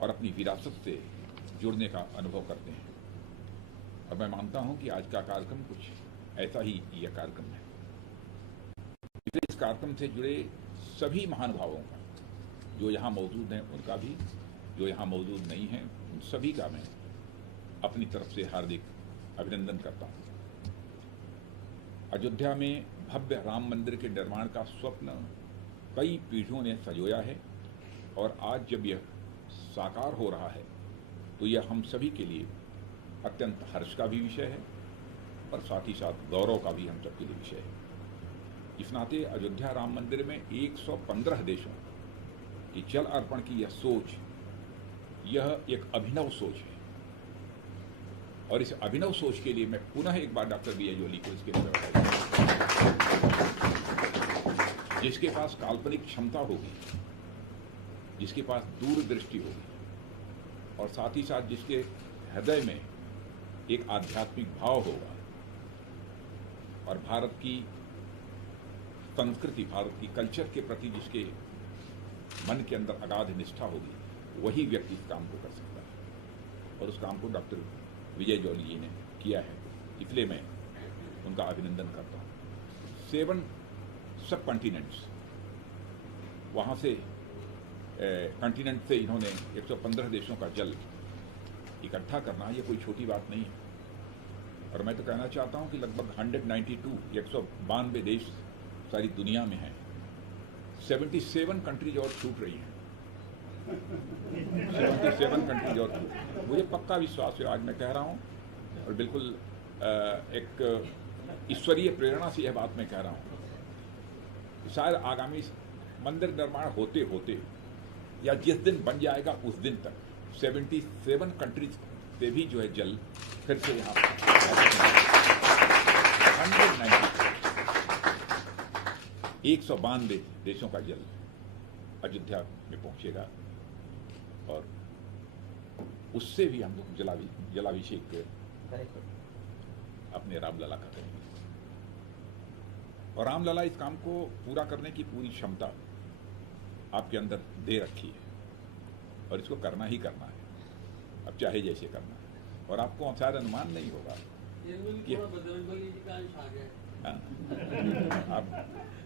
और अपनी विरासत से जुड़ने का अनुभव करते हैं। और मैं मानता हूं कि आज का कार्यक्रम कुछ ऐसा ही यह कार्यक्रम है। इस कार्यक्रम से जुड़े सभी महानुभावों का, जो यहाँ मौजूद हैं उनका भी, जो यहाँ मौजूद नहीं हैं उन सभी का मैं अपनी तरफ से हार्दिक अभिनंदन करता हूँ। अयोध्या में भव्य राम मंदिर के निर्माण का स्वप्न कई पीढ़ियों ने संजोया है, और आज जब यह साकार हो रहा है तो यह हम सभी के लिए अत्यंत हर्ष का भी विषय है और साथ ही साथ गौरव का भी हम सबके लिए विषय है। इस नाते अयोध्या राम मंदिर में 115 देशों की जल अर्पण की यह सोच, यह एक अभिनव सोच है, और इस अभिनव सोच के लिए मैं पुनः एक बार डॉक्टर विजय जोली को इसके लिए जिसके पास काल्पनिक क्षमता होगी, जिसके पास दूरदृष्टि होगी और साथ ही साथ जिसके हृदय में एक आध्यात्मिक भाव होगा और भारत की संस्कृति, भारत की कल्चर के प्रति जिसके मन के अंदर अगाध निष्ठा होगी, वही व्यक्ति इस काम को कर सकता है। और उस काम को डॉक्टर विजय जॉली जी ने किया है, इसलिए मैं उनका अभिनंदन करता हूँ। 7 सब कॉन्टिनेंट्स, वहाँ से कॉन्टिनेंट से इन्होंने 115 देशों का जल इकट्ठा करना, ये कोई छोटी बात नहीं है। और मैं तो कहना चाहता हूँ कि लगभग 192 देश सारी दुनिया में हैं। 77 कंट्रीज और छूट रही हैं। 77 कंट्रीज और छूट, मुझे पक्का विश्वास है, आज मैं कह रहा हूँ और बिल्कुल एक ईश्वरीय प्रेरणा से यह बात मैं कह रहा हूँ, शायद आगामी मंदिर निर्माण होते होते या जिस दिन बन जाएगा उस दिन तक 77 कंट्रीज से भी जो है जल फिर से यहाँ 192 देशों का जल अयोध्या में पहुंचेगा और उससे भी हम लोग जलाभिषेक अपने रामलला का करेंगे। और रामलला इस काम को पूरा करने की पूरी क्षमता आपके अंदर दे रखी है और इसको करना ही करना है, अब चाहे जैसे करना है। और आपको शायद अनुमान नहीं होगा कि आप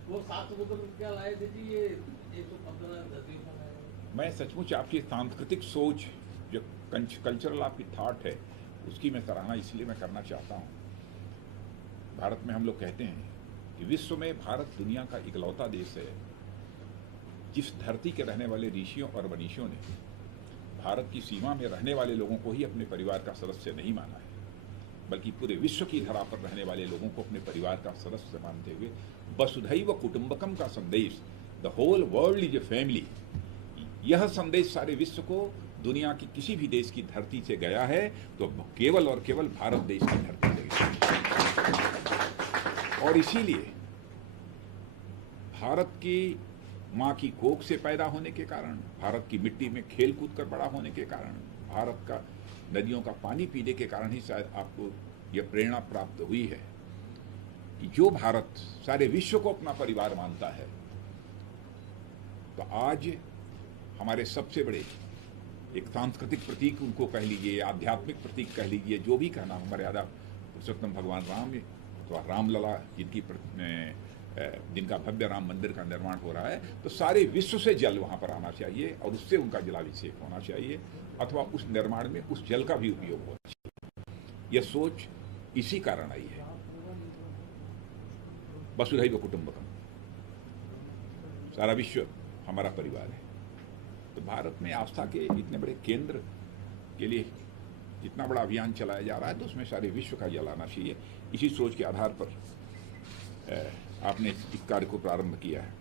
वो 700 क्या लाए थे जी, ये 115 मैं सचमुच आपकी सांस्कृतिक सोच, जो कल्चरल आपकी थॉट है, उसकी मैं सराहना इसलिए मैं करना चाहता हूँ। भारत में हम लोग कहते हैं कि विश्व में भारत दुनिया का इकलौता देश है जिस धरती के रहने वाले ऋषियों और मनीषियों ने भारत की सीमा में रहने वाले लोगों को ही अपने परिवार का सदस्य नहीं माना है, बल्कि पूरे विश्व की धरा पर रहने वाले लोगों को अपने परिवार का सदस्य मानते हुए वसुधैव कुटुंबकम का संदेश, the whole world is a family, यह संदेश सारे विश्व को दुनिया की किसी भी देश की धरती से गया है तो केवल और केवल भारत देश की धरती से गया। और इसीलिए भारत की माँ की कोख से पैदा होने के कारण, भारत की मिट्टी में खेल कूद कर बड़ा होने के कारण, भारत का नदियों का पानी पीने के कारण ही शायद आपको यह प्रेरणा प्राप्त हुई है कि जो भारत सारे विश्व को अपना परिवार मानता है, तो आज हमारे सबसे बड़े एक सांस्कृतिक प्रतीक उनको कह लीजिए, आध्यात्मिक प्रतीक कह लीजिए, जो भी कहना, मर्यादा पुरुषोत्तम भगवान राम तो रामलला जिनका भव्य राम मंदिर का निर्माण हो रहा है, तो सारे विश्व से जल वहां पर आना चाहिए और उससे उनका जलाभिषेक होना चाहिए, अथवा उस निर्माण में उस जल का भी उपयोग होना चाहिए। यह सोच इसी कारण आई है। वसुधैव कुटुंबकम, सारा विश्व हमारा परिवार है। तो भारत में आस्था के इतने बड़े केंद्र के लिए इतना बड़ा अभियान चलाया जा रहा है, तो उसमें सारे विश्व का जल आना चाहिए। इसी सोच के आधार पर आपने इस कार्य को प्रारंभ किया है।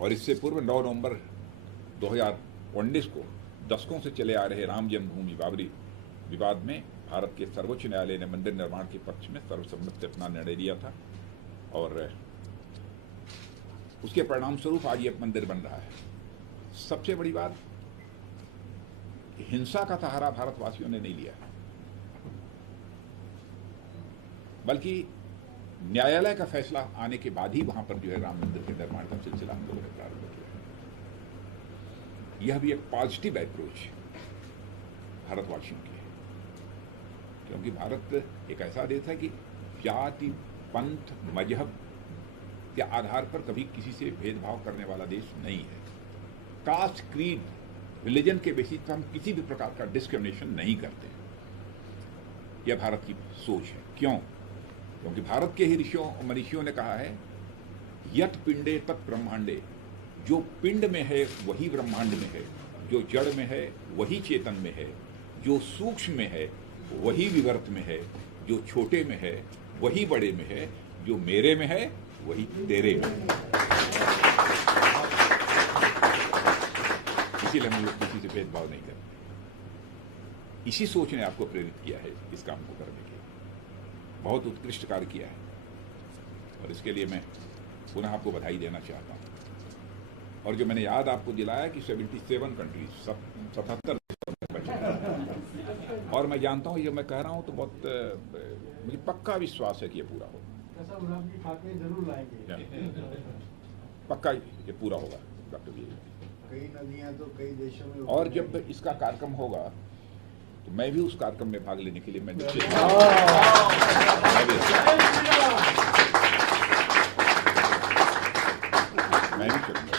और इससे पूर्व 9 नवंबर 2019 को दशकों से चले आ रहे राम जन्मभूमि बाबरी विवाद में भारत के सर्वोच्च न्यायालय ने मंदिर निर्माण के पक्ष में सर्वसम्मति से अपना निर्णय लिया था और उसके परिणाम स्वरूप आज ये मंदिर बन रहा है। सबसे बड़ी बात, हिंसा का सहारा भारतवासियों ने नहीं लिया, बल्कि न्यायालय का फैसला आने के बाद ही वहां पर जो है राम मंदिर के निर्माण का सिलसिला हम लोगों ने प्रारंभ किया। यह भी एक पॉजिटिव अप्रोच भारतवासियों की है, क्योंकि भारत एक ऐसा देश है कि जाति, पंथ, मजहब के आधार पर कभी किसी से भेदभाव करने वाला देश नहीं है। कास्ट, क्रीड, रिलीजन के बेसिस पर हम किसी भी प्रकार का डिस्क्रिमिनेशन नहीं करते। यह भारत की सोच है। क्यों? क्योंकि भारत के ही ऋषियों और मनीषियों ने कहा है, यत पिंडे तत् ब्रह्मांडे, जो पिंड में है वही ब्रह्मांड में है, जो जड़ में है वही चेतन में है, जो सूक्ष्म में है वही विवर्त में है, जो छोटे में है वही बड़े में है, जो मेरे में है वही तेरे में है। इसीलिए हम लोग किसी से भेदभाव नहीं करते। इसी सोच ने आपको प्रेरित किया है इस काम को करने के लिए। बहुत उत्कृष्ट कार्य किया है और इसके लिए मैं पुनः आपको बधाई देना चाहता हूँ। और जो मैंने याद आपको दिलाया कि 77 कंट्रीज 77 देशों में बचे, और मैं जानता हूँ ये मैं कह रहा हूँ तो बहुत मुझे पक्का विश्वास है कि ये पूरा होगा, जरूर लाएंगे, पक्का ये पूरा होगा डॉक्टर वी। कई नदियां तो कई देशों में, और जब इसका कार्यक्रम होगा तो मैं भी उस कार्यक्रम में भाग लेने के लिए मैं निश्चित मैं भी चलूंगा।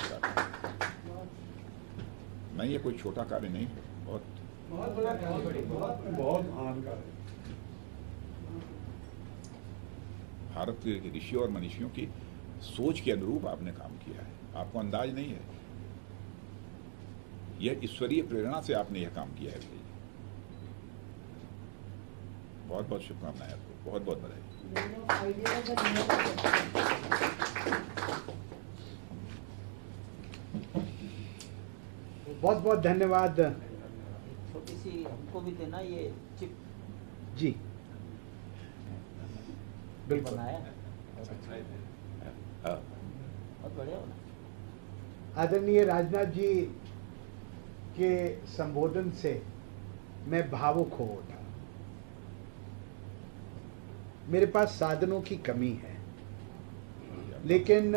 मैं ये कोई छोटा कार्य नहीं, बहुत बड़ा कार्य, बहुत महान कार्य। भारत के ऋषियों और मनीषियों की सोच के अनुरूप आपने काम किया है, आपको अंदाज नहीं है। यह ईश्वरीय प्रेरणा से आपने यह काम किया है। बहुत बहुत शुभकामनाएं आपको, बहुत बहुत बधाई। बहुत बहुत धन्यवाद। छोटी सी हमको भी देना ये चिप जी, बिल्कुल बनाया बहुत बढ़िया बना। आदरणीय राजनाथ जी के संबोधन से मैं भावुक हो उठा। मेरे पास साधनों की कमी है, लेकिन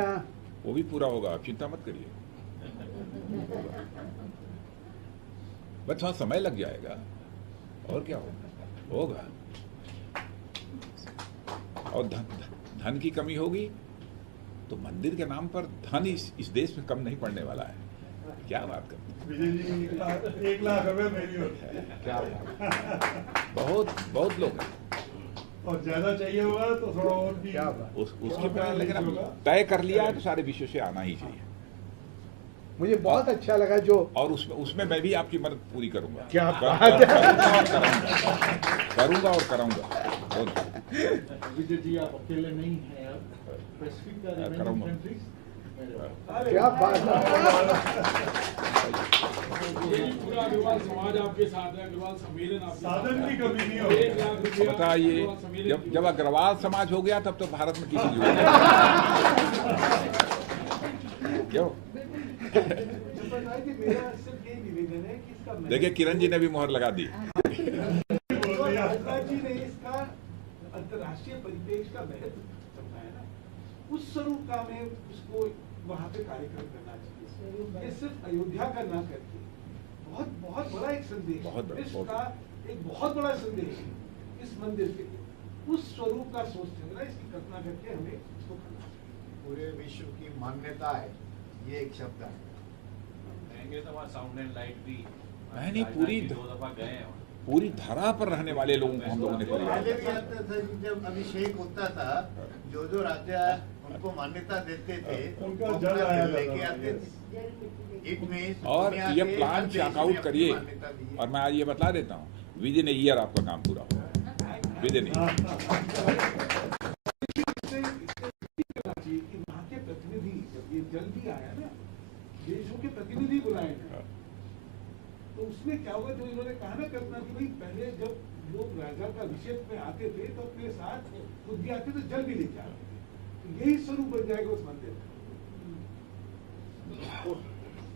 वो भी पूरा होगा, आप चिंता मत करिए। बस वहां समय लग जाएगा और क्या होगा। और धन की कमी होगी तो मंदिर के नाम पर धन इस देश में कम नहीं पड़ने वाला है। क्या बात करते हैं विजय जी, 1 लाख रुपए मेरी होती है। क्या बहुत बहुत लोग हैं, और ज्यादा चाहिए होगा तो थोड़ा और भी क्या बात। उसके प्लान, लेकिन अब तय कर लिया है तो सारे विषय से आना ही चाहिए। मुझे बहुत अच्छा लगा जो, और उसमें मैं भी आपकी मदद पूरी करूंगा। क्या करूंगा और कराऊंगा। विजय जी आप अकेले नहीं हैं, पैसिफिक का कराऊंगा। क्या बात है। पूरा अग्रवाल समाज आपके साथ है, अग्रवाल सम्मेलन आपके साधन की कमी नहीं हो। 1 लाख रुपया बताइए, जब अग्रवाल समाज हो गया तब तो भारत में किसी की हो गया। क्यों? देखिए किरण जी ने भी मोहर लगा दी। राजनाथ जी ने इसका अंतर्राष्ट्रीय परिप्रेक्ष्य का महत्व समझाया ना, उस स्वरूप का हमें उसको वहाँ पे कार्यक्रम करना चाहिए। ये सिर्फ अयोध्या का ना करके बहुत बहुत बड़ा एक संदेश, विश्व का एक बहुत बड़ा संदेश इस मंदिर के लिए, उस स्वरूप का सोच चलना, इसकी कल्पना करके हमें इसको करना चाहिए। पूरे विश्व की मान्यता है, ये एक शब्द है। तो वहाँ साउंड एंड लाइट भी नहीं, पूरी 2 दफा गए हैं। पूरी धरा पर रहने वाले लोगों को हम लोगों ने पहले भी आता था, जब अभिषेक होता था, जो राजा उनको मान्यता देते थे उनका जल आया लेके आते थे। और ये प्लान चेकआउट करिए। और मैं आज ये बता देता हूँ, विद इन ईयर आपका काम पूरा होगा, विद इन ईयर। वहाँ के प्रतिनिधि, जब ये जल भी आया ना, देशों के प्रतिनिधि बुलाए गए, तो उसमें क्या हुआ, जो इन्होंने कहा ना कल्पना की भाई, पहले जब लोग राजा का अभिषेक में आते थे तो अपने साथ खुद भी आते तो जल भी लेके आते थे। तो यही स्वरूप बन जाएगा उस मंदिर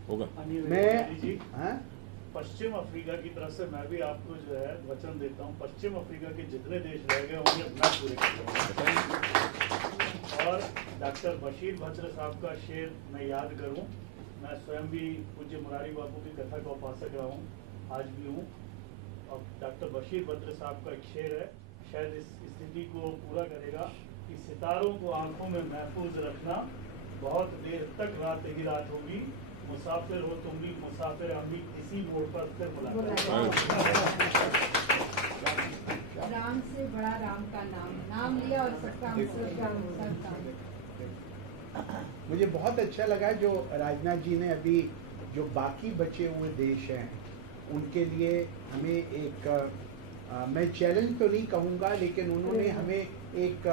होगा। मैं पश्चिम अफ्रीका की तरफ से मैं भी आपको जो है वचन देता हूँ, पश्चिम अफ्रीका के जितने देश रह गए होंगे मैं पूरे करूँगा। और डॉक्टर बशीर भद्र साहब का शेर मैं याद करूँ, मैं स्वयं भी पूज्य मुरारी बापू की कथा का उपासक रहा हूँ, आज भी हूँ। और डॉक्टर बशीर भद्र साहब का एक शेर है, शायद इस स्थिति को पूरा करेगा कि सितारों को आंखों में महफूज रखना, बहुत देर तक रात ही रात होगी, मुसाफिर हो तुम भी, मुसाफिर हम भी, इसी मोड़ पर फिर मुलाकात। राम से बड़ा राम का नाम लिया और सब काम से सब काम। मुझे बहुत अच्छा लगा जो राजनाथ जी ने अभी जो बाकी बचे हुए देश हैं उनके लिए हमें एक मैं चैलेंज तो नहीं कहूँगा, लेकिन उन्होंने हमें एक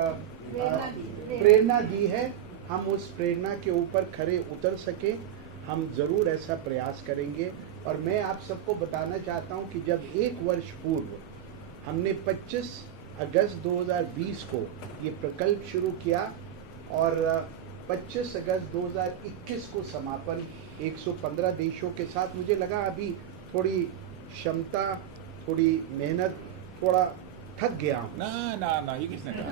प्रेरणा दी है। हम उस प्रेरणा के ऊपर खरे उतर सके, हम ज़रूर ऐसा प्रयास करेंगे। और मैं आप सबको बताना चाहता हूं कि जब 1 वर्ष पूर्व हमने 25 अगस्त 2020 को ये प्रकल्प शुरू किया और 25 अगस्त 2021 को समापन 115 देशों के साथ। मुझे लगा अभी थोड़ी क्षमता, थोड़ी मेहनत, थोड़ा थक गया हूँ। ना ये किसने कहा?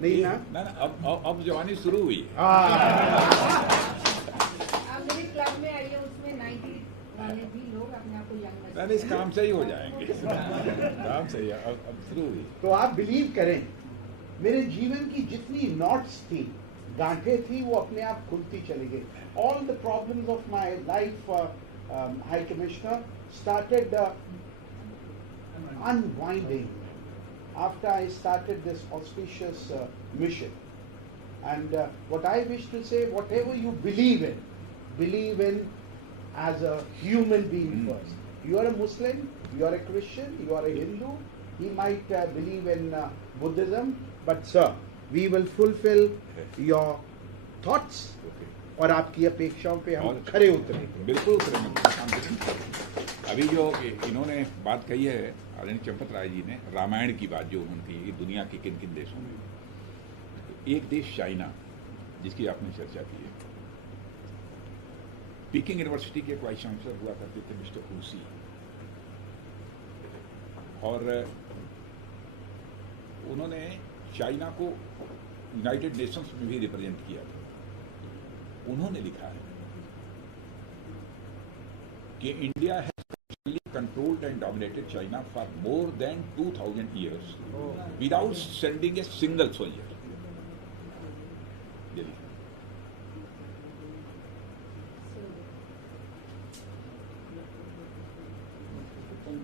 नहीं ना अब जवानी शुरू हुई। मेरे क्लब में आई है, उसमें 90 वाले भी लोग अपने आप को यंग नहीं, इस काम से ही हो जाएंगे। काम से ही अब शुरू हुई। तो आप बिलीव करें, मेरे जीवन की जितनी नॉट्स थी, गांठें थी, वो अपने आप खुलती चली गई। All the problems of my life, high commissioner, started unwinding after I started this auspicious mission. And what I wish to say, whatever you believe in as a human being first. You are a Muslim, you are a Christian, you are a Hindu. He might believe in Buddhism, but sir, we will fulfill your thoughts और आपकी अपेक्षाओं पे हम खरे उतरेंगे। बिल्कुल उतरेंगे। अभी जो इन्होंने बात कही है आदरणीय चंपत राय जी ने, रामायण की बात जो उन्होंने की, दुनिया के किन किन देशों में, एक देश चाइना जिसकी आपने चर्चा की है, पीकिंग यूनिवर्सिटी के वाइस चांसलर हुआ करते थे मिस्टर हुसी, और उन्होंने चाइना को यूनाइटेड नेशंस में भी रिप्रेजेंट किया था। उन्होंने लिखा है कि India has controlled and dominated China for more than 2000 years without sending a single soldier.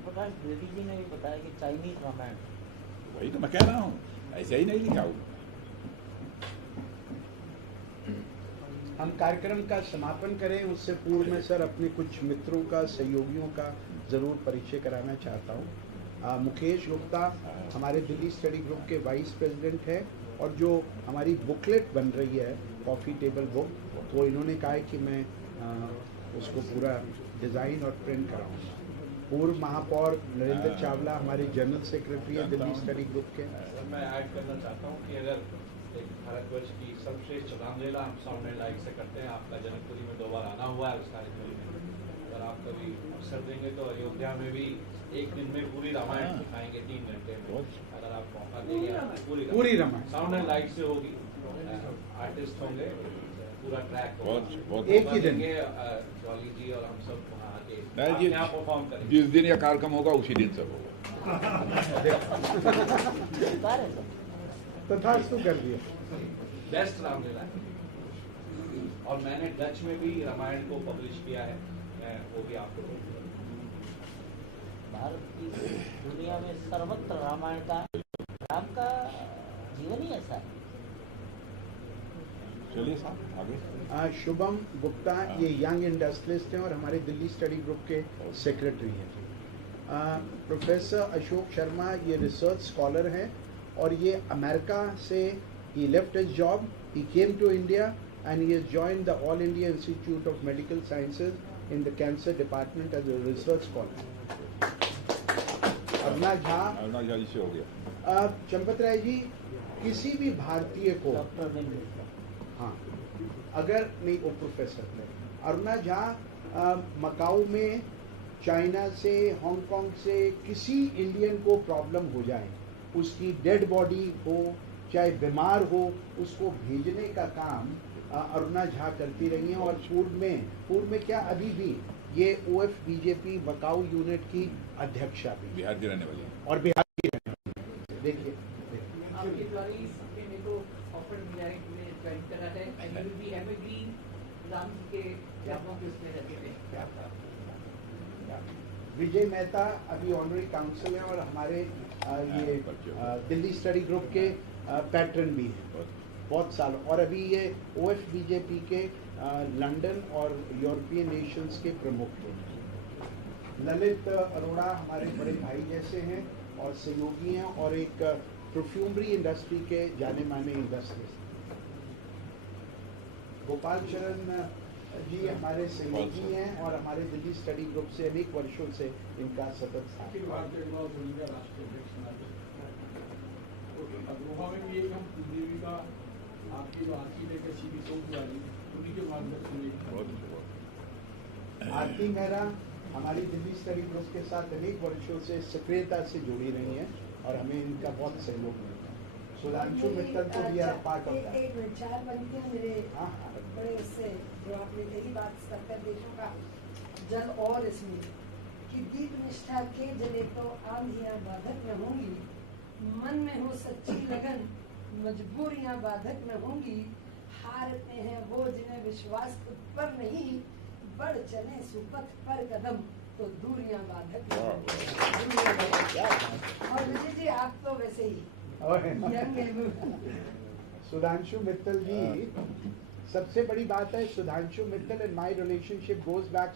प्रकाश बेदी जी ने भी बताया कि चाइनीज रामायण, वही तो मैं कह रहा हूँ, ऐसे ही नहीं लिखा हुआ। हम कार्यक्रम का समापन करें उससे पूर्व में सर अपने कुछ मित्रों का, सहयोगियों का जरूर परिचय कराना चाहता हूँ। मुकेश गुप्ता हमारे दिल्ली स्टडी ग्रुप के वाइस प्रेसिडेंट हैं, और जो हमारी बुकलेट बन रही है कॉफ़ी टेबल बुक, तो इन्होंने कहा है कि मैं उसको पूरा डिज़ाइन और प्रिंट कराऊंगा। पूर्व महापौर नरेंद्र चावला हमारे जनरल सेक्रेटरी है दिल्ली स्टडी ग्रुप के। मैं ऐड करना चाहता हूँ कि अगर एक भारतवर्ष की सर्वश्रेष्ठ रामलीला हम साउंड लाइक से करते हैं, आपका जनकपुरी में 2 बार आना हुआ है उस कार्यक्रम में, अगर आप कभी अवसर देंगे तो अयोध्या में भी एक दिन में पूरी रामायण दिखाएंगे 3 घंटे में, अगर आप मौका देंगे पूरी रामायण साउंड एंड लाइट से होगी, आर्टिस्ट होंगे, पूरा ट्रैक होगा, एक ही दिन जॉली जी और हम सब वहाँ आके परफॉर्म करेंगे। जिस दिन यह कार्यक्रम होगा उसी दिन सब होगा। तथास्तु कर दिया। बेस्ट रामलीला, और मैंने डच में भी रामायण को पब्लिश किया है, मैं वो भी आपको भारत की दुनिया में सर्वत्र रामायण का, राम का जीवन ही ऐसा है। चलिए साहब आगे। शुभम गुप्ता ये यंग इंडस्ट्रियलिस्ट हैं और हमारे दिल्ली स्टडी ग्रुप के सेक्रेटरी हैं। प्रोफेसर अशोक शर्मा ये रिसर्च स्कॉलर हैं, और ये अमेरिका से he left his job, he came to India and he has joined the All India Institute of Medical Sciences in the cancer department as a research scholar. Aruna Jha ji से हो गया। चंपत राय जी, किसी भी भारतीय को हाँ अगर नहीं वो प्रोफेसर थे, अरुणा झा मकाऊ में चाइना से, हांगकांग से किसी इंडियन को प्रॉब्लम हो जाए, उसकी डेड बॉडी हो चाहे बीमार हो, उसको भेजने का काम अरुणा झा करती रही हैं। और पूर्व में क्या अभी भी ये OF बीजेपी मकाऊ यूनिट की अध्यक्षा भी, बिहार की रहने वाली और बिहार की रहने वाली। देखिए आपके द्वारा इस हफ्ते में तो ऑफर मिला है कि मैं ज्वाइन करा है, and you will be evergreen Ram ji के यादों के उसमें रहते थे। विजय मेहता अभी ऑनरी काउंसिल है और हमारे ये दिल्ली स्टडी ग्रुप के पैटर्न भी हैं बहुत साल, और अभी ये OF बीजेपी के लंदन और यूरोपियन नेशंस के प्रमुख हैं। ललित अरोड़ा हमारे बड़े भाई जैसे हैं और सहयोगी हैं, और एक परफ्यूमरी इंडस्ट्री के जाने माने इंडस्ट्रियलिस्ट। गोपाल चरण जी हमारे सहयोगी हैं और हमारे दिल्ली स्टडी ग्रुप से अनेक वर्षों से इनका सतत साथ। अग्रोहा में भी एक हम कुलदेवी का आपकी जो आरती लेकर सीधी सोच वाली उन्हीं के मार्गदर्शन में। आरती मेहरा हमारी दिल्ली स्टडी ग्रुप के साथ अनेक वर्षों से सक्रियता से जुड़ी रही हैं और हमें इनका बहुत सहयोग मिलता है। सुधांशु मित्तल को भी आर पार्ट ऑफ दैट। एक विचार बन के मेरे बड़े उससे जो आपने मेरी बात सककर देशों का जल और इसमें कि दीप निष्ठा के जले तो आंधियां बाधक न होंगी, मन में हो सच्ची लगन मजबूरियां बाधक न होंगी, हारते हैं वो जिन्हें विश्वास खुद पर नहीं, बढ़ चले सुपथ पर कदम तो दूरियां बाधक न होंगी। और विजय जी आप तो वैसे ही यंग सुधांशु मित्तल जी, सबसे बड़ी बात है Sudhanshu Mittal and my relationship goes back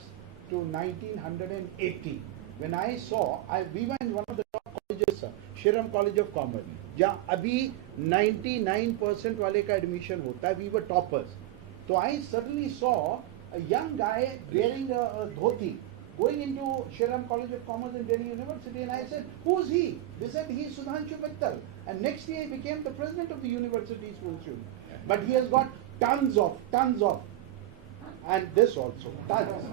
to 1980 when I saw we were in one of the top colleges, Shriram College of Commerce, जहाँ अभी 99% वाले का एडमिशन होता है, we were toppers. So I suddenly saw a young guy wearing a dhoti going into Shriram College of Commerce in Delhi University, and I said, who's he? They said he's Sudhanshu Mittal, and next year he became the president of the university's school student. But he has got tons of and this also, tons.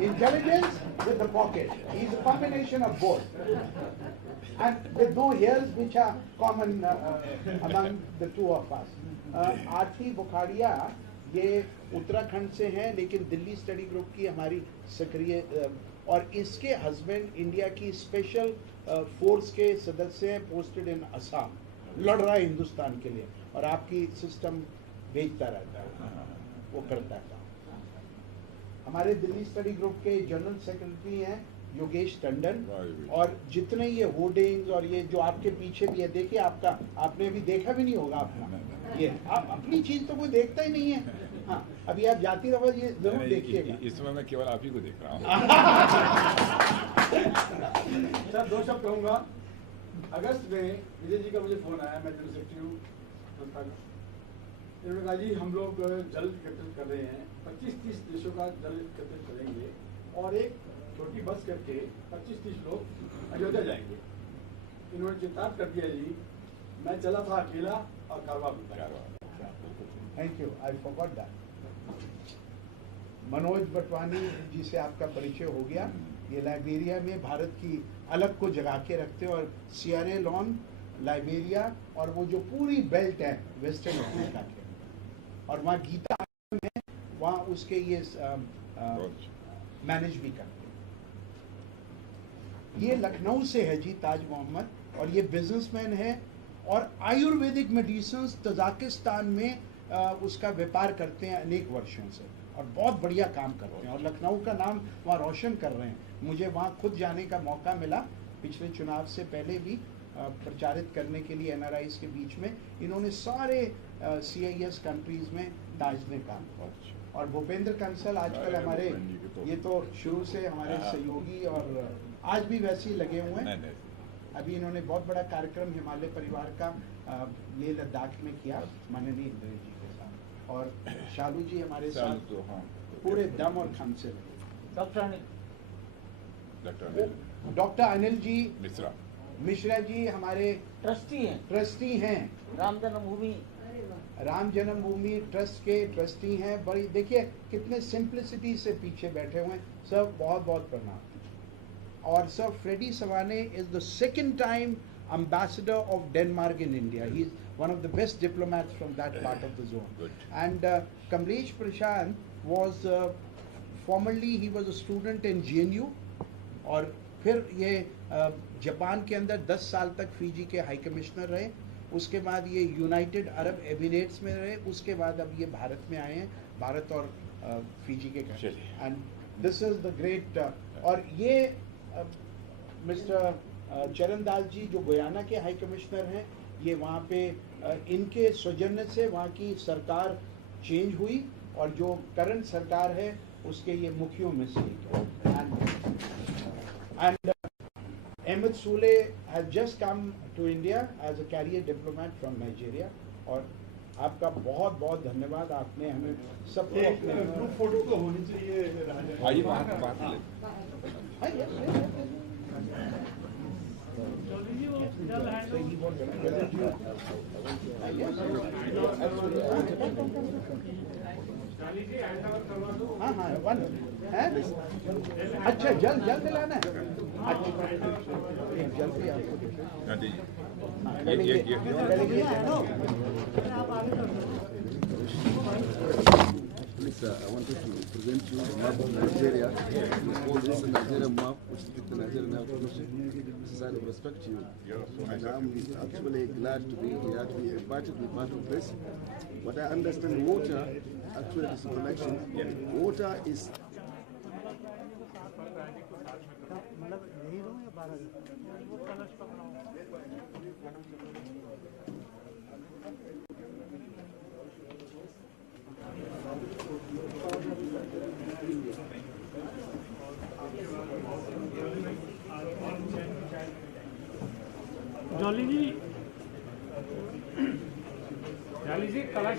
Intelligence with the pocket. He's a combination of both. And with no hairs which are common among the two of us. आरती बुखाड़िया ये उत्तराखंड से हैं, लेकिन Delhi study group की हमारी सक्रिय और इसके husband India की स्पेशल फोर्स के सदस्य हैं, पोस्टेड इन असम, लड़ रहा है हिंदुस्तान के लिए और आपकी सिस्टम भेजता रहता है, वो करता है। हमारे दिल्ली स्टडी ग्रुप के जनरल सेक्रेटरी हैं योगेश टंडन, और जितने ये होर्डिंग्स और ये जो आपके पीछे भी है, देखिए आपका आपने अभी देखा भी नहीं होगा अपना, ये आप अपनी चीज तो कोई देखता ही नहीं है। हाँ, अभी आप जाती रहो, ये जरूर देखिएगा। इस समय मैं केवल आप ही को देख रहा हूँ। सर दो शब्द कहूँगा। अगस्त में विजय जी का मुझे फोन आया, मैं जनरल सेक्रेटरी हूँ संस्था का। इन्होंने कहा जी हम लोग जल एकत्रित कर रहे हैं, 25-30 देशों का जल एकत्रित करेंगे और एक छोटी बस करके 25-30 लोग अयोध्या जाएंगे। इन्होंने चितार्थ कर दिया जी, मैं चला था अकेला और कारवा भी। Thank you, I forgot that. Manoj Batwani ji से आपका परिचय हो गया। ये लाइबेरिया में भारत की अलग को जगा के रखते हैं, और सियरा लोन, लाइबेरिया और वो जो पूरी बेल्ट है वेस्टर्न अफ्रीका के, और वहाँ गीता है, वहाँ उसके ये मैनेज भी करते हैं। ये लखनऊ से है जी ताज मोहम्मद, और ये बिजनेसमैन है और आयुर्वेदिक मेडिसिन तजाकिस्तान में उसका व्यापार करते हैं अनेक वर्षों से, और बहुत बढ़िया काम करते हैं और लखनऊ का नाम वहाँ रोशन कर रहे हैं। मुझे वहाँ खुद जाने का मौका मिला पिछले चुनाव से पहले भी, प्रचारित करने के लिए एनआरआईज के बीच में। इन्होंने सारे CIS कंट्रीज में ताज में काम किया, और भूपेंद्र कंसल आजकल हमारे ये तो शुरू से हमारे सहयोगी और आज भी वैसे ही लगे हुए हैं। अभी इन्होंने बहुत बड़ा कार्यक्रम हिमालय परिवार का लेह लद्दाख में किया माननीय इंद्र जी के साथ, और शालू जी हमारे साथ पूरे दम और खम से लगे। डॉक्टर अनिल जी मिश्रा जी हमारे ट्रस्टी हैं राम जन्मभूमि ट्रस्ट के ट्रस्टी हैं। बड़ी देखिए कितने सिंप्लिसिटी से पीछे बैठे हुए हैं। सर बहुत बहुत प्रणाम। और sir Freddy Svane is the second time ambassador of Denmark in India. He is one of the best diplomats from that part of the zone. And Kamlesh Prashant was formerly he was a student in GNU, और फिर ये Japan के अंदर 10 साल तक Fiji के high commissioner रहे। उसके बाद ये यूनाइटेड अरब एमिरेट्स में रहे। उसके बाद अब ये भारत में आए हैं, भारत और फिजी के। And this is the great. और ये मिस्टर चरणदास जी जो गुयाना के हाई कमिश्नर हैं, ये वहाँ पे इनके सौजन्य से वहाँ की सरकार चेंज हुई, और जो करंट सरकार है उसके ये मुखियों में से and Ahmed Sule has just come to India as a career diplomat from Nigeria. और आपका बहुत बहुत धन्यवाद, आपने हमें सबको अपने फोटो तो होनी चाहिए। आइए बात हाँ हाँ वन है। अच्छा जल जल दिलाना है। अच्छा जल भी आपको Please, I wanted to present you the map of Nigeria. We call this the Nigeria map, which is the Nigerian Health Commission. It's a sign of respect to you. And I'm actually glad to be here, to be invited to be part of this. But I understand water, actually this connection, water is Jolly ji कलश